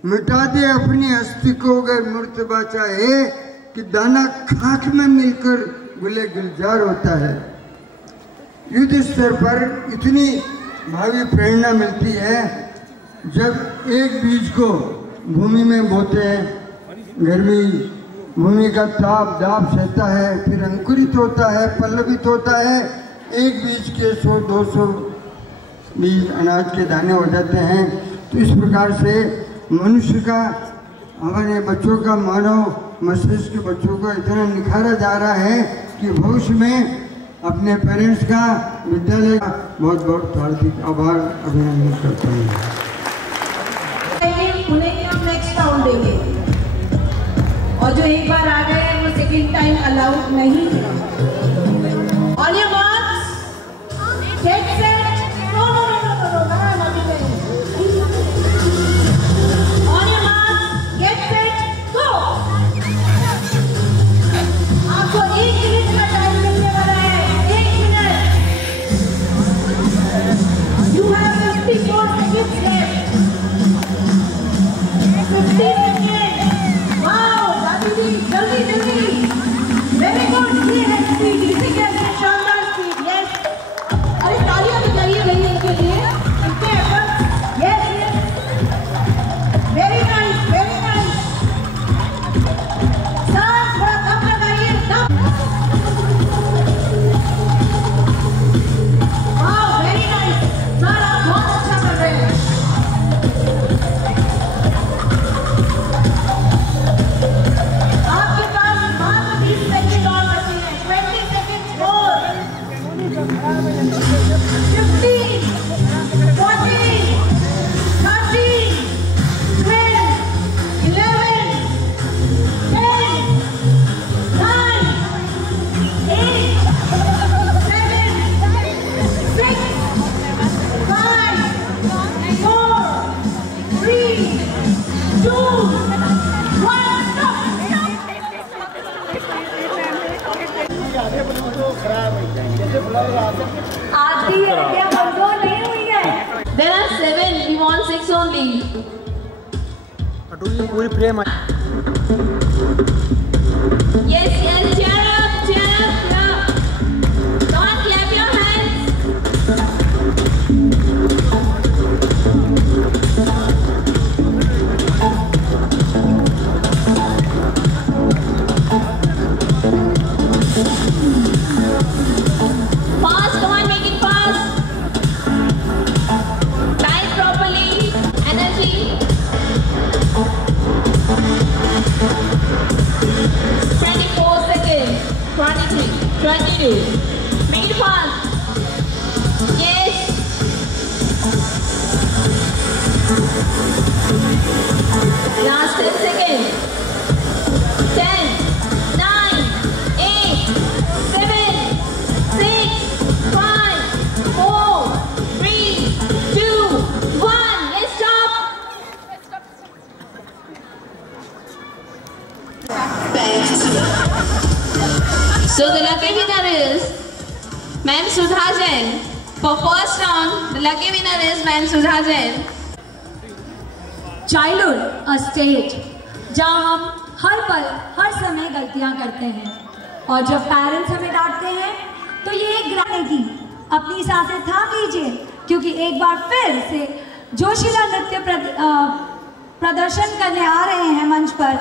मिटा दे अपनी हस्ती को, अगर मुर्तबा चाहे कि दाना खाक में मिलकर गुले गुलजार होता है। युद्ध स्तर पर इतनी भावी प्रेरणा मिलती है जब एक बीज को भूमि में बोते हैं, गर्मी भूमि का ताप दाब सहता है, फिर अंकुरित होता है, पल्लवित होता है, एक बीज के 100-200 बीज अनाज के दाने हो जाते हैं। तो इस प्रकार से मनुष्य का, हमारे बच्चों का, मानव मस्तिष्क के बच्चों का इतना निखारा जा रहा है कि भविष्य में अपने पेरेंट्स का, विद्यालय का बहुत बहुत हार्दिक आभार अभिनंदन करता हूँ। पुणे की नेक्स्ट एक बार आ गए वो सेकेंड टाइम अलाउड नहीं है। On your marks, get set, no no no no no no, I'm not doing it. On your marks, get set, go. आपको 1 मिनट का टाइम मिलने वाला है, 1 minute. You have 54 seconds left. 50 seconds. Wow, दादी जल्दी जल्दी। Very good. ये है स्पीड, इसे कहते हैं शानदार स्पीड। यस, अरे तालियां बजाइए भैया इनके लिए, इनके effort. Yes yes, very nice very nice. Sir थोड़ा कम लगाइए, कम। वाह, वेरी नाइस सर, आप बहुत अच्छा कर रहे हैं। आपके पास मात्र 20 सेकंड और बचे हैं। 20 सेकंड और। 15, 14, 13, 12, 11, 10, 9, 8, 7, 6, 5, 4, 3, 2, 1, stop। आज भी ये हड्डियां कमजोर नहीं हुई है। There are 7. We want 6 only. पूरी frame Yes, yes. Cheer up, cheer up, cheer up. Come on, clap your hands. Fast, come on, make it fast. Time properly. Energy. 24 seconds. 23, 22. Make it fast. Yes. Last 10 seconds. 10, 9, 8, 7, 6, 5, 4, 3, 2, 1. Let's stop. So the lucky winner is Ma'am Sudha Jain. For first round, the lucky winner is Ma'am Sudha Jain. Childhood a stage जहाँ हम हर पल हर समय गलतियाँ करते हैं और जब पेरेंट्स हमें डांटते हैं तो ये एक ग्राने की अपनी सांसें थाम लीजिए क्योंकि एक बार फिर से जोशीला नृत्य प्रदर्शन करने आ रहे हैं मंच पर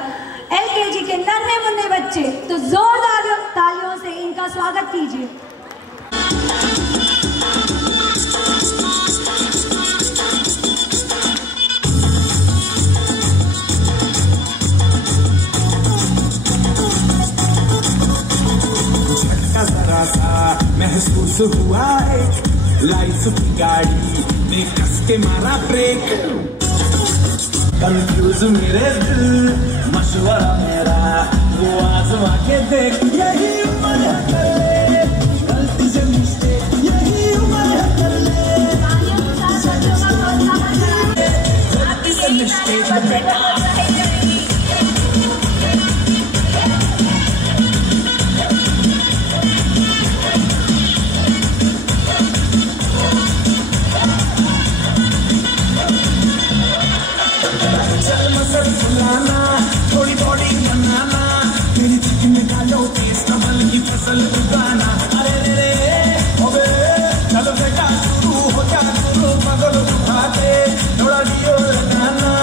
LKG के नन्हे मुन्ने बच्चे। तो जोरदार तालियों से इनका स्वागत कीजिए। जरा सा महसूस हुआ है लाइफ की गाड़ी ने कस के मारा ब्रेक। कंफ्यूज मेरे दिल मशवरा मेरा वो आजमा के देख। यही उम्र है कर ले गलती से मिस्टेक, यही उम्र है कर ले गलती से मिस्टेक बेटा। थोड़ी बॉडी बनाना मेरी चिकन निकालो तीस कमल की फसल उगाना। अरे रे रे ओबे चलो बेटा शुरू हो जा शुरू मगल उठा दे थोड़ा डियो लगाना।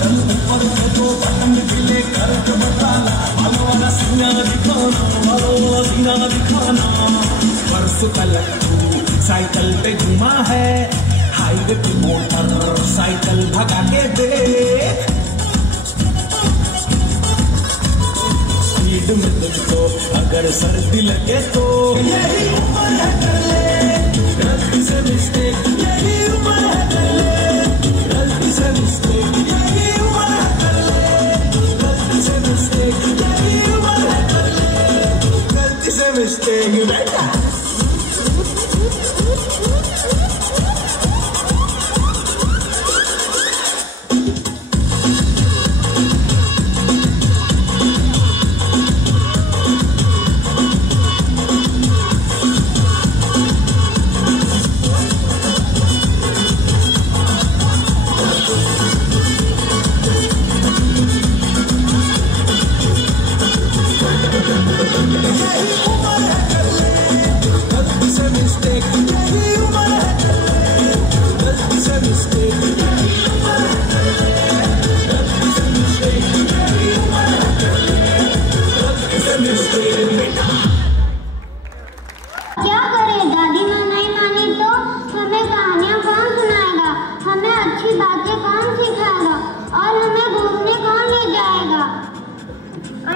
चलो ऊपर से तो पतंग दिले कर के बताना वालों वाला सीना दिखाना वालों वाला सीना दिखाना। परसों कल तू साइकिल पे घुमा है हाईवे पे मोटर साइकिल भगा के देख। में तुझको अगर सर्दी लगे तो यही उम्र है कर ले गलती से मिस्टेक, यही उम्र है कर ले गलती से मिस्टेक, यही उम्र है कर ले गलती से मिस्टेक, यही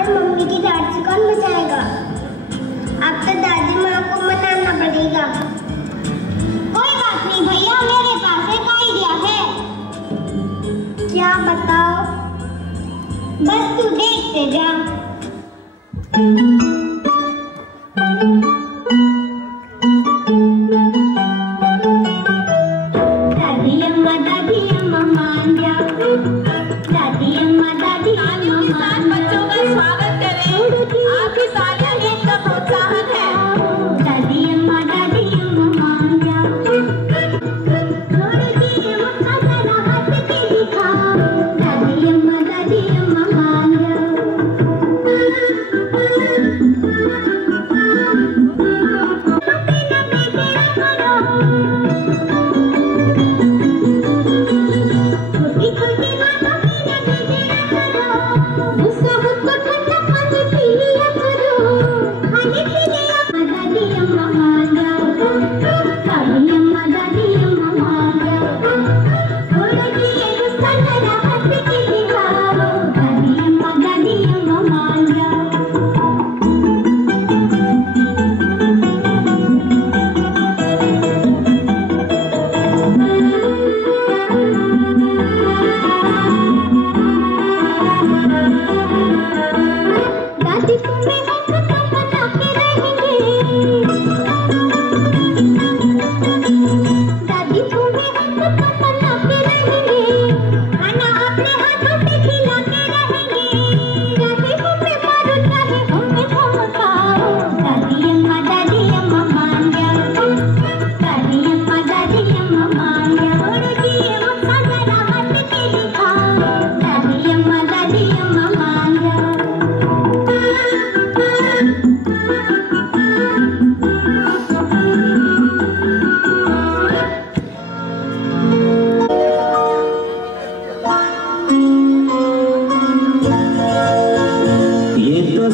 मम्मी की डांट से कौन बचाएगा? अब तो दादी माँ को मनाना पड़ेगा। कोई बात नहीं भैया, मेरे पास एक आइडिया है। क्या बताओ? बस तू देखते जा। दादी अम्मा मान जाओ। दादी अम्मा मान बच्चों का स्वागत करें। आपकी तालियां इनका प्रोत्साहन है। दादी अम्मा मान जाओ। थोड़ी देर मुझका जरा हंस के दिखाओ। दादी अम्मा मान जाओ।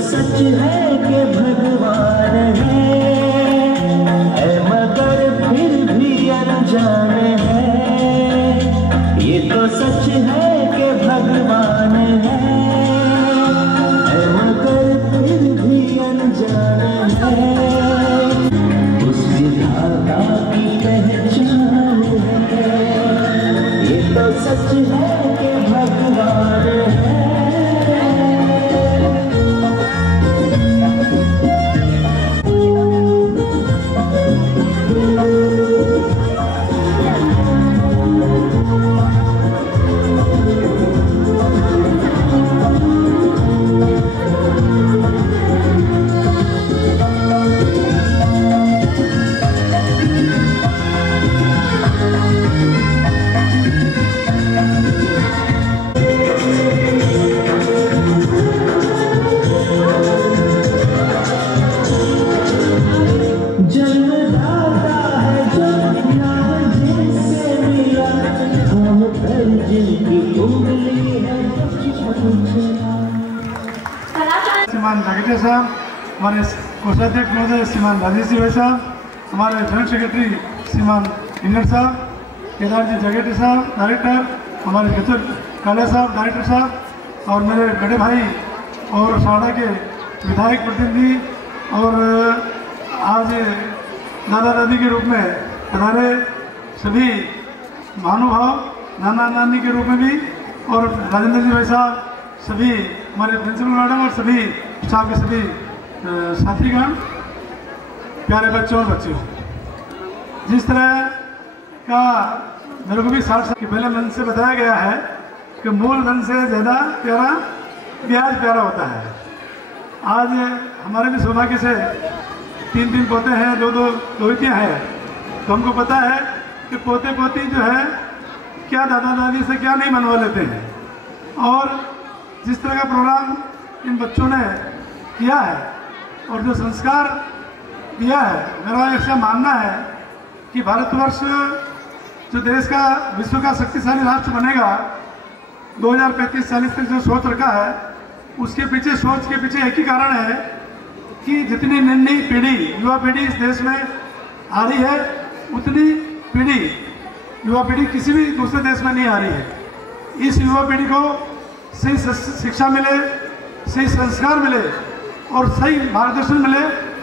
सच है कि भगवान है मगर फिर भी अनजान है। ये तो सच है कि भगवान है मगर फिर भी अनजान है। उस विधाता की पहचान है। ये तो सच है कि भगवान है। श्रीमान जागेटे साहब, हमारे कोषाध्यक्ष महोदय श्रीमान राजेश भाई साहब, हमारे जॉइंट सेक्रेटरी श्रीमान इंदर साहब, केदार जी जागेटे साहब डायरेक्टर, हमारे चतुर काले साहब डायरेक्टर साहब, और मेरे बड़े भाई और साड़ा के विधायक प्रतिनिधि, और आज दादा दादी के रूप में पधारे सभी महानुभाव, नाना नानी के रूप में भी, और राजेंद्र जी भाई साहब, सभी हमारे प्रिंसिपल मैडम और सभी स्टाफ के सभी साथीगण, प्यारे बच्चों और बच्चियों, जिस तरह का मेरे को भी 60 साल के पहले मन से बताया गया है कि मूल धन से ज़्यादा प्यारा ब्याज प्यारा होता है। आज हमारे भी सौभाग्य से 3 पोते हैं, 2 दोहितियाँ हैं, तो हमको पता है कि पोते पोती जो है क्या दादा दादी से क्या नहीं बनवा लेते हैं। और जिस तरह का प्रोग्राम इन बच्चों ने किया है और जो संस्कार दिया है, मेरा ऐसा मानना है कि भारतवर्ष जो देश का विश्व का शक्तिशाली राष्ट्र बनेगा 2035-40 तक जो सोच रखा है, उसके पीछे सोच के पीछे एक ही कारण है कि जितनी नई पीढ़ी युवा पीढ़ी इस देश में आ रही है, उतनी पीढ़ी युवा पीढ़ी किसी भी दूसरे देश में नहीं आ रही है। इस युवा पीढ़ी को सही शिक्षा मिले, सही संस्कार मिले और सही मार्गदर्शन मिले,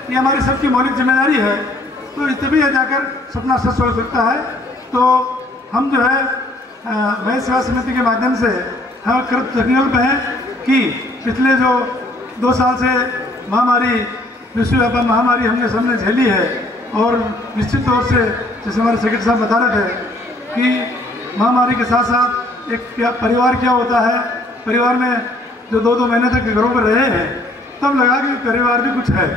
ये हमारी सबकी मौलिक जिम्मेदारी है। तो तभी जाकर सपना सच हो सकता है। तो हम जो है वह सेवा समिति के माध्यम से हम संकल्प हैं कि पिछले जो 2 साल से महामारी, विश्व व्यापार महामारी हमने सबने झेली है, और निश्चित तौर से जैसे हमारे सेक्रेटरी साहब बता रहे थे कि महामारी के साथ साथ एक परिवार क्या होता है, परिवार में जो 2-2 महीने तक घरों पर रहे हैं तब लगा कि परिवार भी कुछ है।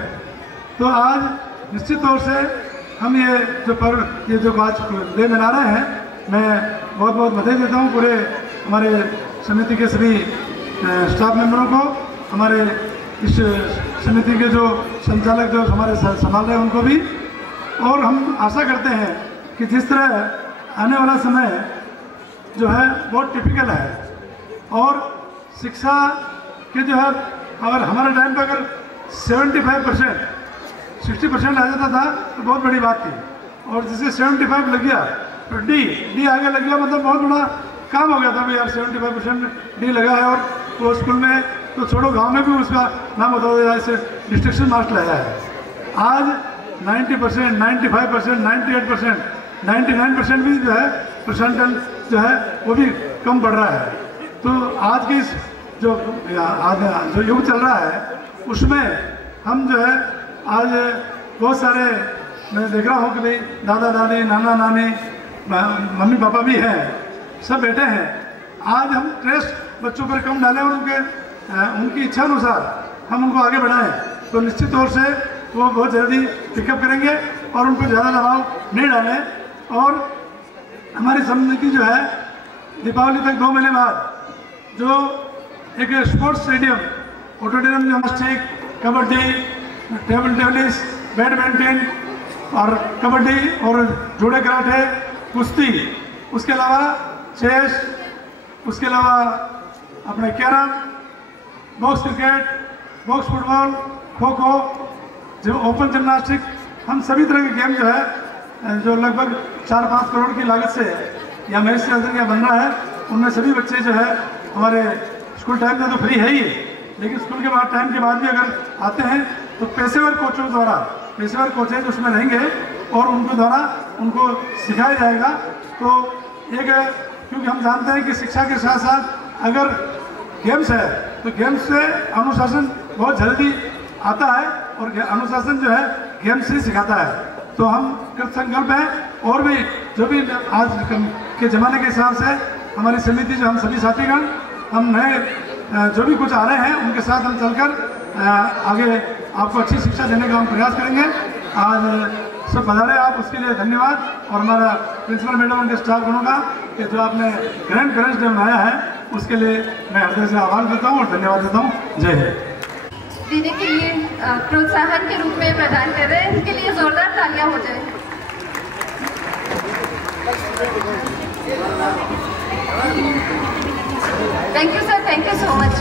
तो आज निश्चित तौर से हम ये जो पर्व, ये जो आज डे मना रहे हैं, मैं बहुत बहुत बधाई देता हूँ पूरे हमारे समिति के सभी स्टाफ मेंबरों को, हमारे इस समिति के जो संचालक जो हमारे संभाल रहे हैं उनको भी। और हम आशा करते हैं कि जिस तरह आने वाला समय जो है बहुत टिपिकल है, और शिक्षा के जो है अगर हमारे टाइम पर अगर 75% 60% आ जाता था तो बहुत बड़ी बात थी, और जिसे 75 लग गया तो डी आगे लग गया, मतलब बहुत बड़ा काम हो गया था भाई यार 75% डी लगा है। और वो स्कूल में तो छोड़ो, गांव में भी उसका नाम होता है, ऐसे डिस्ट्रिक्शन मार्क्स लाया है। आज 90%, 95%, 98%, 99% भी जो है परसेंटेज जो है वो भी कम बढ़ रहा है। तो आज के इस जो युग चल रहा है उसमें हम जो है आज बहुत सारे, मैं देख रहा हूँ कि भाई दादा दादी, नाना नानी, मम्मी पापा भी हैं, सब बैठे हैं। आज हम स्ट्रेस बच्चों पर कम डालें और उनकी इच्छा अनुसार हम उनको आगे बढ़ाएं, तो निश्चित तौर से वो बहुत जल्दी पिकअप करेंगे और उनको ज़्यादा दबाव नहीं डालें। और हमारी समिति जो है दीपावली तक 2 महीने बाद जो एक sports stadium, auditorium, gymnastic, kabaddi, table tennis, badminton और कबड्डी और जुड़े कराटे, कुश्ती, उसके अलावा चेस, उसके अलावा अपने carrom, box cricket, box football, kho kho, जो ओपन जिम्नास्टिक, हम सभी तरह के गेम जो है जो लगभग 4-5 करोड़ की लागत से या मेरे से या बन रहा है, उनमें सभी बच्चे जो है हमारे स्कूल टाइम में तो फ्री है ही, लेकिन स्कूल के बाद टाइम के बाद भी अगर आते हैं तो पेशेवर कोचों द्वारा, पेशेवर कोचेज उसमें रहेंगे और उनके द्वारा उनको सिखाया जाएगा। तो एक, क्योंकि हम जानते हैं कि शिक्षा के साथ साथ अगर गेम्स है तो गेम्स से अनुशासन बहुत जल्दी आता है, और अनुशासन जो है गेम्स से सिखाता है। तो हम कृत संकल्प हैं, और भी जो भी आज के ज़माने के हिसाब से हमारी समिति जो हम सभी साथीगण, हम नए जो भी कुछ आ रहे हैं उनके साथ हम चलकर आगे आपको अच्छी शिक्षा देने का हम प्रयास करेंगे। आज सब बधाई आप, उसके लिए धन्यवाद। और हमारा प्रिंसिपल मैडम, उनके स्टाफ गणों का कि जो आपने ग्रैंड पेरेंट्स डे मनाया है उसके लिए मैं हृदय से आभार देता हूँ और धन्यवाद देता हूँ। जय हिंद। देने के लिए प्रोत्साहन के रूप में प्रदान कर रहे हैं, इनके लिए जोरदार तालियां हो जाए। Thank you sir, thank you so much.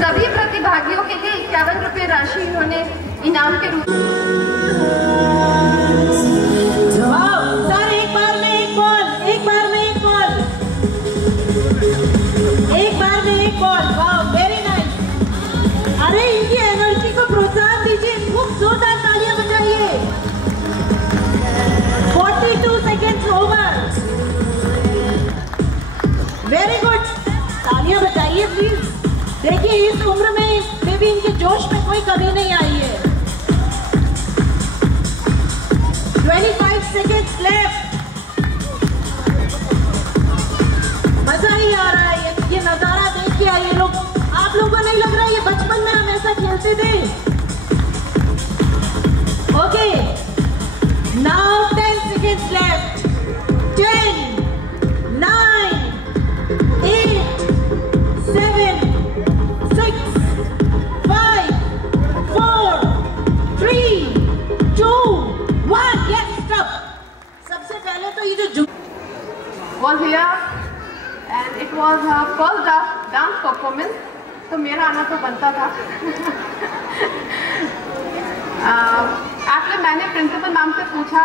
सभी प्रतिभागियों के लिए 51 रुपये राशि उन्होंने इनाम के रूप सर एक बार में एक बॉल, एक बार में एक बॉल, एक बार में एक बॉल। वाह, वेरी नाइस। अरे इनकी एनर्जी को प्रोत्साहन दीजिए, खूब जोरदार तालियां बजाइए। 42 सेकेंड्स ओवर। वेरी गुड, तालियां बजाइए प्लीज। देखिए इस उम्र में भी इनके जोश में कोई कमी नहीं आई है। 25 seconds left। मजा ही आ रहा है ये नजारा देख के। ये लोग, आप लोगों को नहीं लग रहा है ये बचपन में हम ऐसा खेलते थे? Okay, now 10 seconds left। 10, 9, 8, 7, 6, 5, 4, 3, 2, 1। Yes, stop। सबसे पहले तो ये जो was here and it was her first dance performance, तो मेरा आना तो बनता था। एक्चुअली मैंने प्रिंसिपल मैम से पूछा,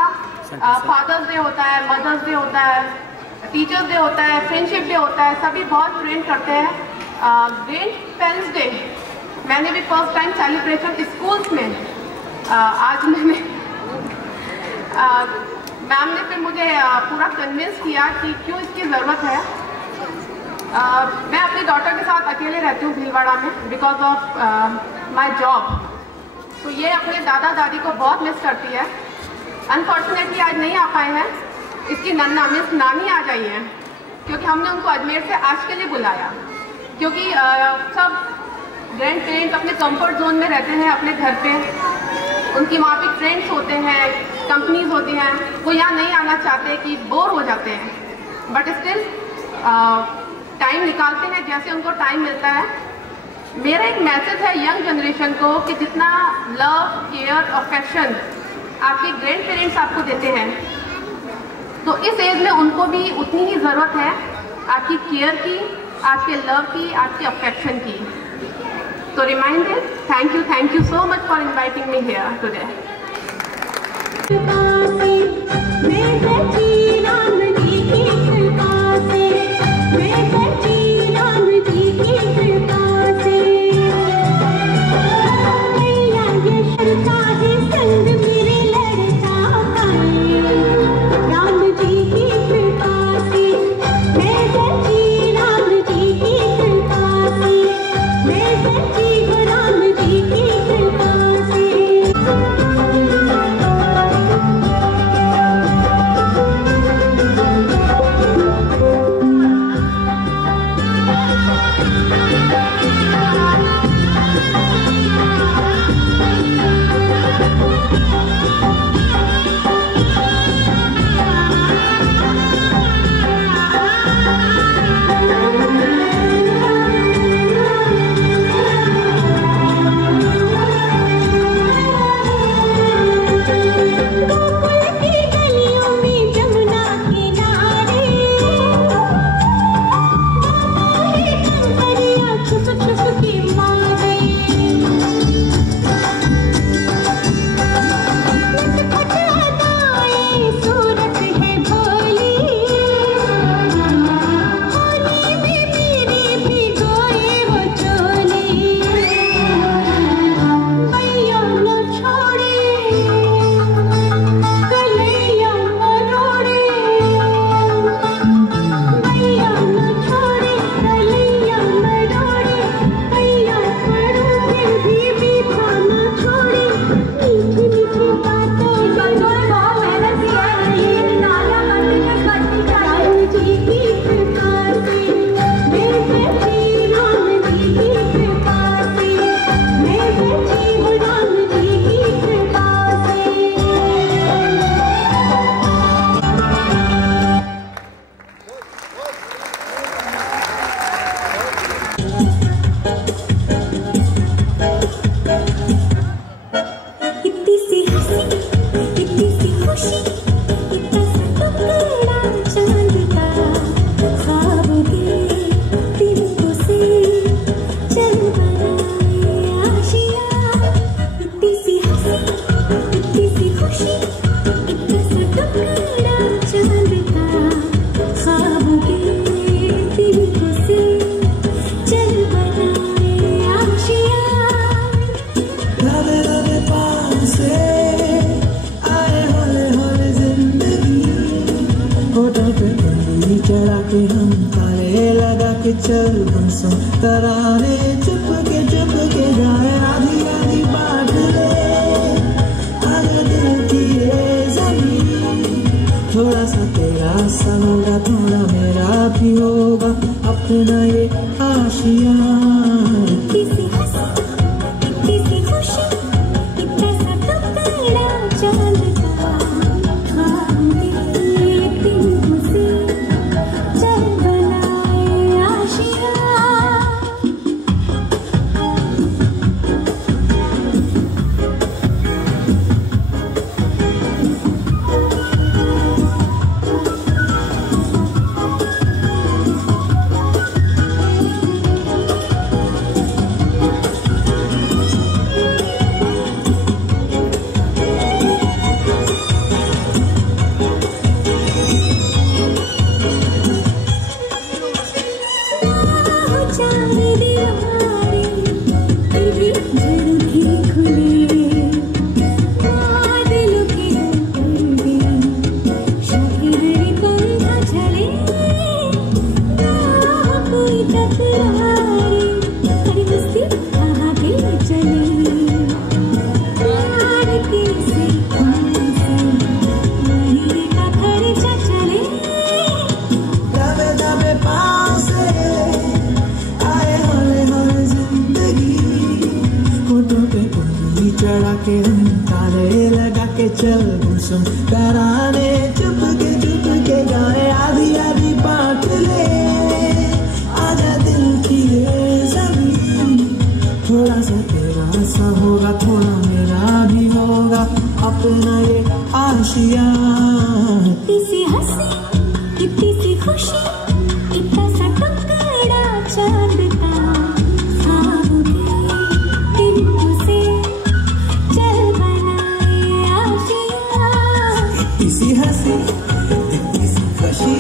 फादर्स डे होता है, मदर्स डे होता है, टीचर्स डे होता है, फ्रेंडशिप डे होता है, सभी बहुत ट्रेंड करते हैं, ग्रेट पेरेंट्स डे मैंने भी फर्स्ट टाइम सेलिब्रेशन स्कूल्स में आज मैंने मैम ने फिर मुझे पूरा कन्विंस किया कि क्यों इसकी ज़रूरत है। मैं अपनी डॉटर के साथ अकेले रहती हूँ भीलवाड़ा में बिकॉज ऑफ माय जॉब। तो ये अपने दादा दादी को बहुत मिस करती है। अनफॉर्चुनेटली आज नहीं आ पाए हैं। इसकी नन्ना मिस नानी आ गई हैं क्योंकि हमने उनको अजमेर से आज के लिए बुलाया, क्योंकि सब ग्रैंड पेरेंट्स अपने कंफर्ट जोन में रहते हैं अपने घर पे। उनकी वहाँ पे फ्रेंड्स होते हैं, कंपनीज होती हैं, वो यहाँ नहीं आना चाहते कि बोर हो जाते हैं, बट स्टिल टाइम निकालते हैं जैसे उनको टाइम मिलता है। मेरा एक मैसेज है यंग जनरेशन को कि जितना लव, केयर, अफेक्शन आपके ग्रैंड पेरेंट्स आपको देते हैं, तो इस एज में उनको भी उतनी ही ज़रूरत है आपकी केयर की, आपके लव की, आपके अफेक्शन की। तो reminded, thank you so much for inviting me here today. चल बरसों तरारे चुप के जाए आधी आधी बात ले आगे दिल की ये ज़मीन। थोड़ा सा तेरा सा होगा, थोड़ा मेरा भी होगा अपना ये आशिया। किसी हंसी किसी खुशी इतना सा टुकड़ा चांद का खाऊंगी एक दिन मुझे चल पास आए हौले हौले जिंदगी, होठों पे उंगली चढ़ा के हम ताले लगा के चल गुमसुम तराने चुप के गाए आधी आधी बात ले, आजा दिल की ये ज़मीन, थोड़ा सा तेरा सा होगा थोड़ा मेरा भी होगा अपना ये आशिया। इतनी सी हंसी इतनी सी खुशी, इतना सा टुकड़ा चांद का, साहोगे दिल से चल बनाए आशिया। इतनी सी हंसी इतनी सी खुशी,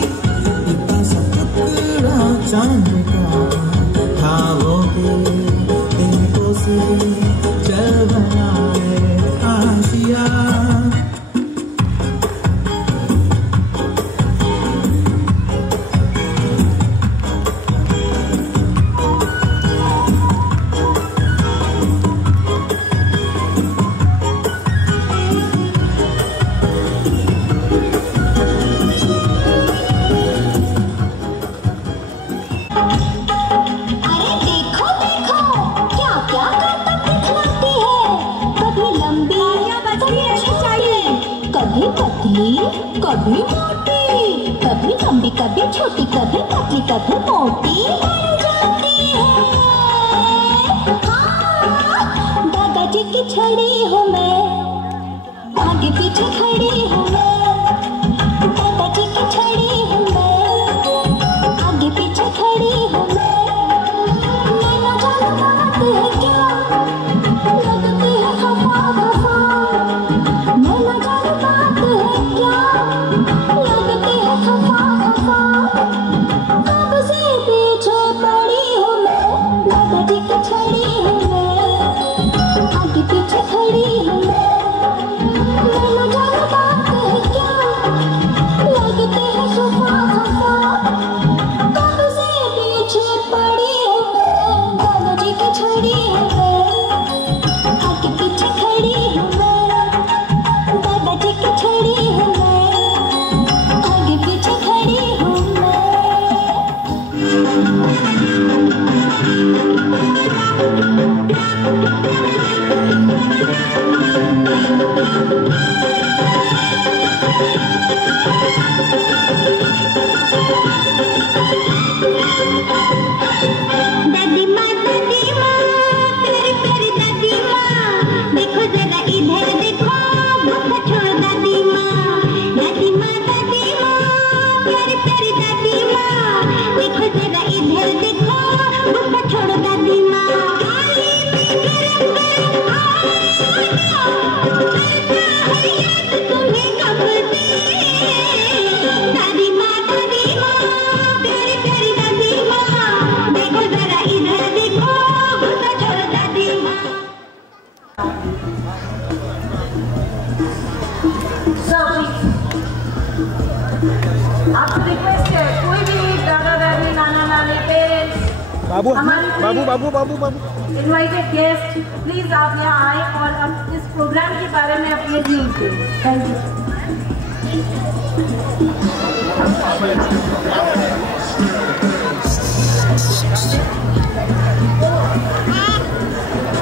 इतना सा टुकड़ा चांद का, खाओगे दिल से चल बनाए आशिया। कभी मोटी कभी लंबी कभी छोटी कभी पतली कभी मोटी बन जाती है। हाँ, दादाजी की छड़ी हूँ मैं, आगे पीछे खड़ी हूँ मैं, दादाजी की छड़ी हूँ मैं, आगे पीछे खड़ी हूँ मैं। नैना जाने बात है क्या, लगती है खफा खफा, नैना जाने बात है क्या, लगती है खफा खफा। कब से पीछे पड़ी हूँ मैं, दादाजी की छड़ी हूँ मैं, आगे पीछे खड़ी हूँ मैं। नैना जाने बात है क्या, लगती है खफा खफा। कब से पीछे पड़ी हूँ मैं, दादाजी की छड़ी हूँ मैं, आगे पीछे खड़ी हूँ मैं, दादाजी की छड़ी हूँ मैं, आगे पीछे खड़ी हूँ मैं। दादी माँ प्यारी प्यारी दादी माँ, देखो जरा इधर देखो, भूखा छोड़ दादी माँ, दादी माँ प्यारी प्यारी दादी माँ, देखो जरा इधर देखो, भूखा छोड़ दादी माँ। थाली में गरम गरम खाना, करता है याद तुम्हें कब से। दादी माँ प्यारी प्यारी दादी माँ, देखो जरा इधर देखो, भूखा छोड़ दादी माँ। आपसे रिक्वेस्ट है, कोई भी दादा दादी नाना नानी parents, Babu Babu Babu Babu Babu invited guest, please आप यहाँ आए और हम इस प्रोग्राम के बारे में अपने व्यूज दें। Thank you.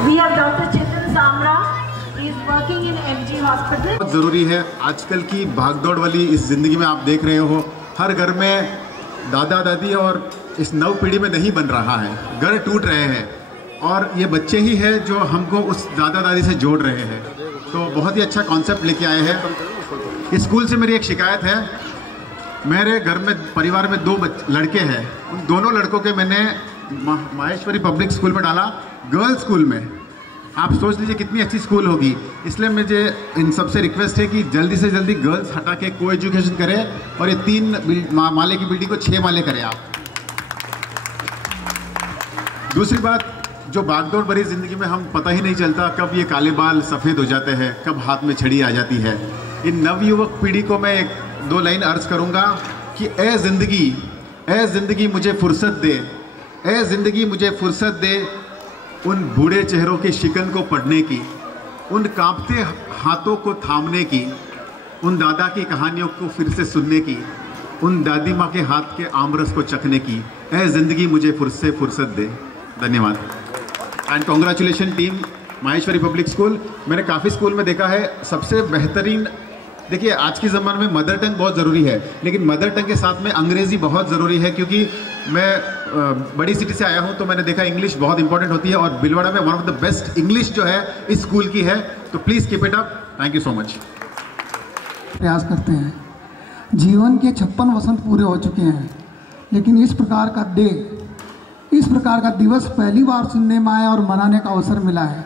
We have Dr. Chetan Samra. He is working in MG Hospital. बहुत ज़रूरी है आजकल की भागदौड़ वाली इस ज़िंदगी में। आप देख रहे हो हर घर में दादा दादी और इस नव पीढ़ी में नहीं बन रहा है, घर टूट रहे हैं और ये बच्चे ही हैं जो हमको उस दादा दादी से जोड़ रहे हैं। तो बहुत ही अच्छा कॉन्सेप्ट लेके आए हैं। स्कूल से मेरी एक शिकायत है, मेरे घर में परिवार में 2 लड़के हैं, उन दोनों लड़कों के मैंने माहेश्वरी पब्लिक स्कूल में डाला, गर्ल्स स्कूल में। आप सोच लीजिए कितनी अच्छी स्कूल होगी। इसलिए मुझे इन सबसे रिक्वेस्ट है कि जल्दी से जल्दी गर्ल्स हटा के को एजुकेशन करें और ये 3 माले की बिल्डिंग को 6 माले करें आप। दूसरी बात, जो भागदौड़ भरी ज़िंदगी में हम पता ही नहीं चलता कब ये काले बाल सफ़ेद हो जाते हैं, कब हाथ में छड़ी आ जाती है। इन नवयुवक पीढ़ी को मैं 2 लाइन अर्ज करूँगा कि ए ज़िंदगी मुझे फुर्सत दे, ए ज़िंदगी मुझे फुर्सत दे उन बूढ़े चेहरों की शिकन को पढ़ने की, उन कांपते हाथों को थामने की, उन दादा की कहानियों को फिर से सुनने की, उन दादी माँ के हाथ के आमरस को चखने की ऐ जिंदगी मुझे फुर्सत दे। धन्यवाद। And congratulation team Maheshwari public school. मैंने काफ़ी स्कूल में देखा है सबसे बेहतरीन, देखिए आज के ज़माने में मदर टंग बहुत ज़रूरी है, लेकिन मदर टंग के साथ में अंग्रेज़ी बहुत ज़रूरी है, क्योंकि मैं बड़ी सिटी से आया हूँ तो मैंने देखा इंग्लिश बहुत इंपॉर्टेंट होती है, और भिलवाड़ा में one of the best English जो है इस स्कूल की है। तो please keep it up. Thank you so much. प्रयास करते हैं। जीवन के 56 वसंत पूरे हो चुके हैं, लेकिन इस प्रकार का डे, इस प्रकार का दिवस पहली बार सुनने में आया और मनाने का अवसर मिला है।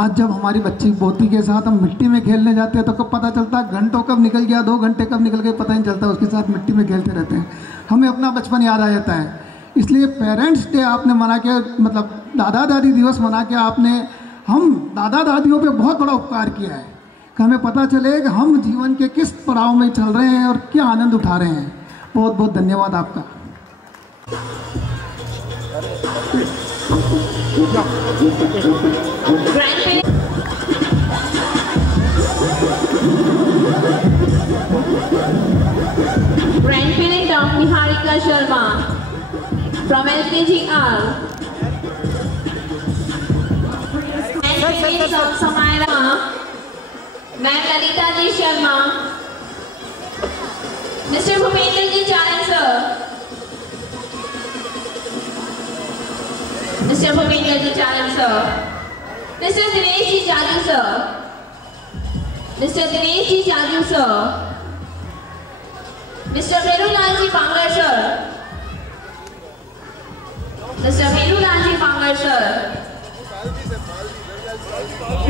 आज जब हमारी बच्ची पोती के साथ हम मिट्टी में खेलने जाते हैं तो कब पता चलता है घंटों कब निकल गया, 2 घंटे कब निकल गए पता नहीं चलता, उसके साथ मिट्टी में खेलते रहते हैं, हमें अपना बचपन याद आ जाता है। इसलिए पेरेंट्स डे आपने मना के, मतलब दादा दादी दिवस मना के आपने हम दादा दादियों पे बहुत बड़ा उपकार किया है कि हमें पता चले कि हम जीवन के किस पड़ाव में चल रहे हैं और क्या आनंद उठा रहे हैं। बहुत बहुत धन्यवाद आपका। Grandparent of Niharika Sharma from LKGR. Grandparents of Samaira, Ma'am Lalita Ji Sharma, Mr. Bhupendra Ji Charan sir, Mr. Bhupendra Ji Charan sir, Mr. Dinesh Ji Jaju sir, Mr. Dinesh Ji Jaju sir, Mr. Virulal Ji Pangar sir, Mr. Virulal Ji Pangar sir,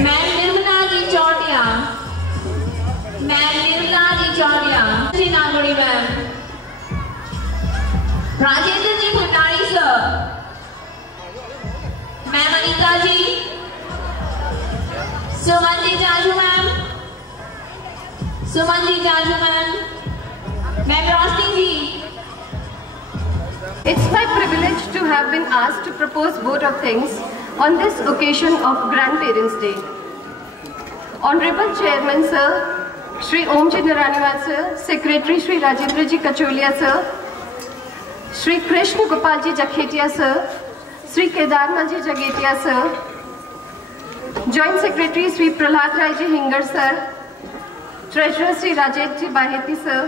Ma'am Nirmala Ji Chaudia, Ma'am Nirmala Ji Chaudia, Shri Nagori ma'am, Rajendra Ji Bhandari sir, Ma'am Anita Ji, Suman Ji Jaju ma'am, Suman Ji Jaju ma'am, Ma'am Rosni Ji. It's my privilege to have been asked to propose vote of thanks on this occasion of Grandparents Day. Honorable Chairman Sir, Shri Omji Naraniwal Sir, Secretary Shri Rajendra Ji Kacholia Sir, Shri Krishna Gopal Ji Jakhetia Sir, Shri Kedarma Ji Jagetia Sir, Joint Secretary Shri Prahlad Rai Ji Hingar Sir, Treasurer Shri Rajesh Ji Baheti Sir,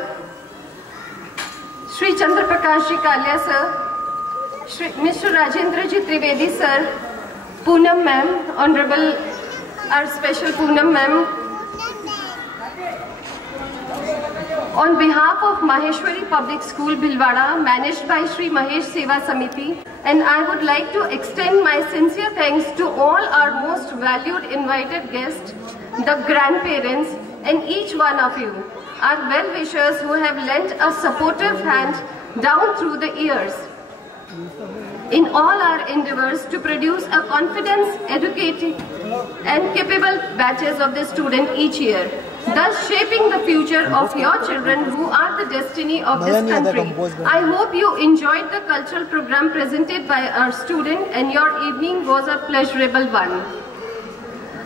Shri Chandra Prakash Ji Kalia Sir, Shri Mr. Rajendra Ji Trivedi Sir, Poonam Ma'am, Honorable our Special Poonam Ma'am. On behalf of Maheshwari Public School Bhilwara, managed by Shri Mahesh Seva Samiti, and I would like to extend my sincere thanks to all our most valued invited guests, the grandparents, and each one of you, our well-wishers who have lent a supportive hand down through the years in all our endeavors to produce a confident, educated, and capable batches of the student each year, thus shaping the future of your children who are the destiny of this country. I hope you enjoyed the cultural program presented by our student and your evening was a pleasurable one.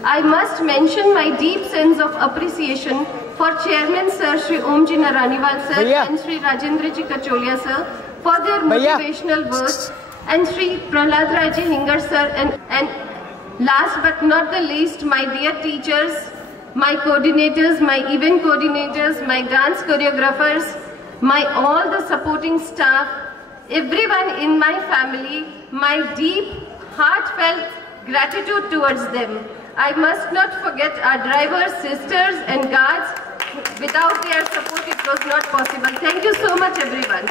I must mention my deep sense of appreciation for Chairman Sir Shri Omji Naraniwal Sir and Shri Rajendra Ji Kacholia Sir for their motivational words, and Shri Prahlad Rai Ji Hingar Sir, and last but not the least, my dear teachers, my coordinators, my event coordinators, my dance choreographers, my all the supporting staff, everyone in my family, my deep, heartfelt gratitude towards them. I must not forget our drivers, sisters and guards. Without their support, it was not possible. Thank you so much, everyone.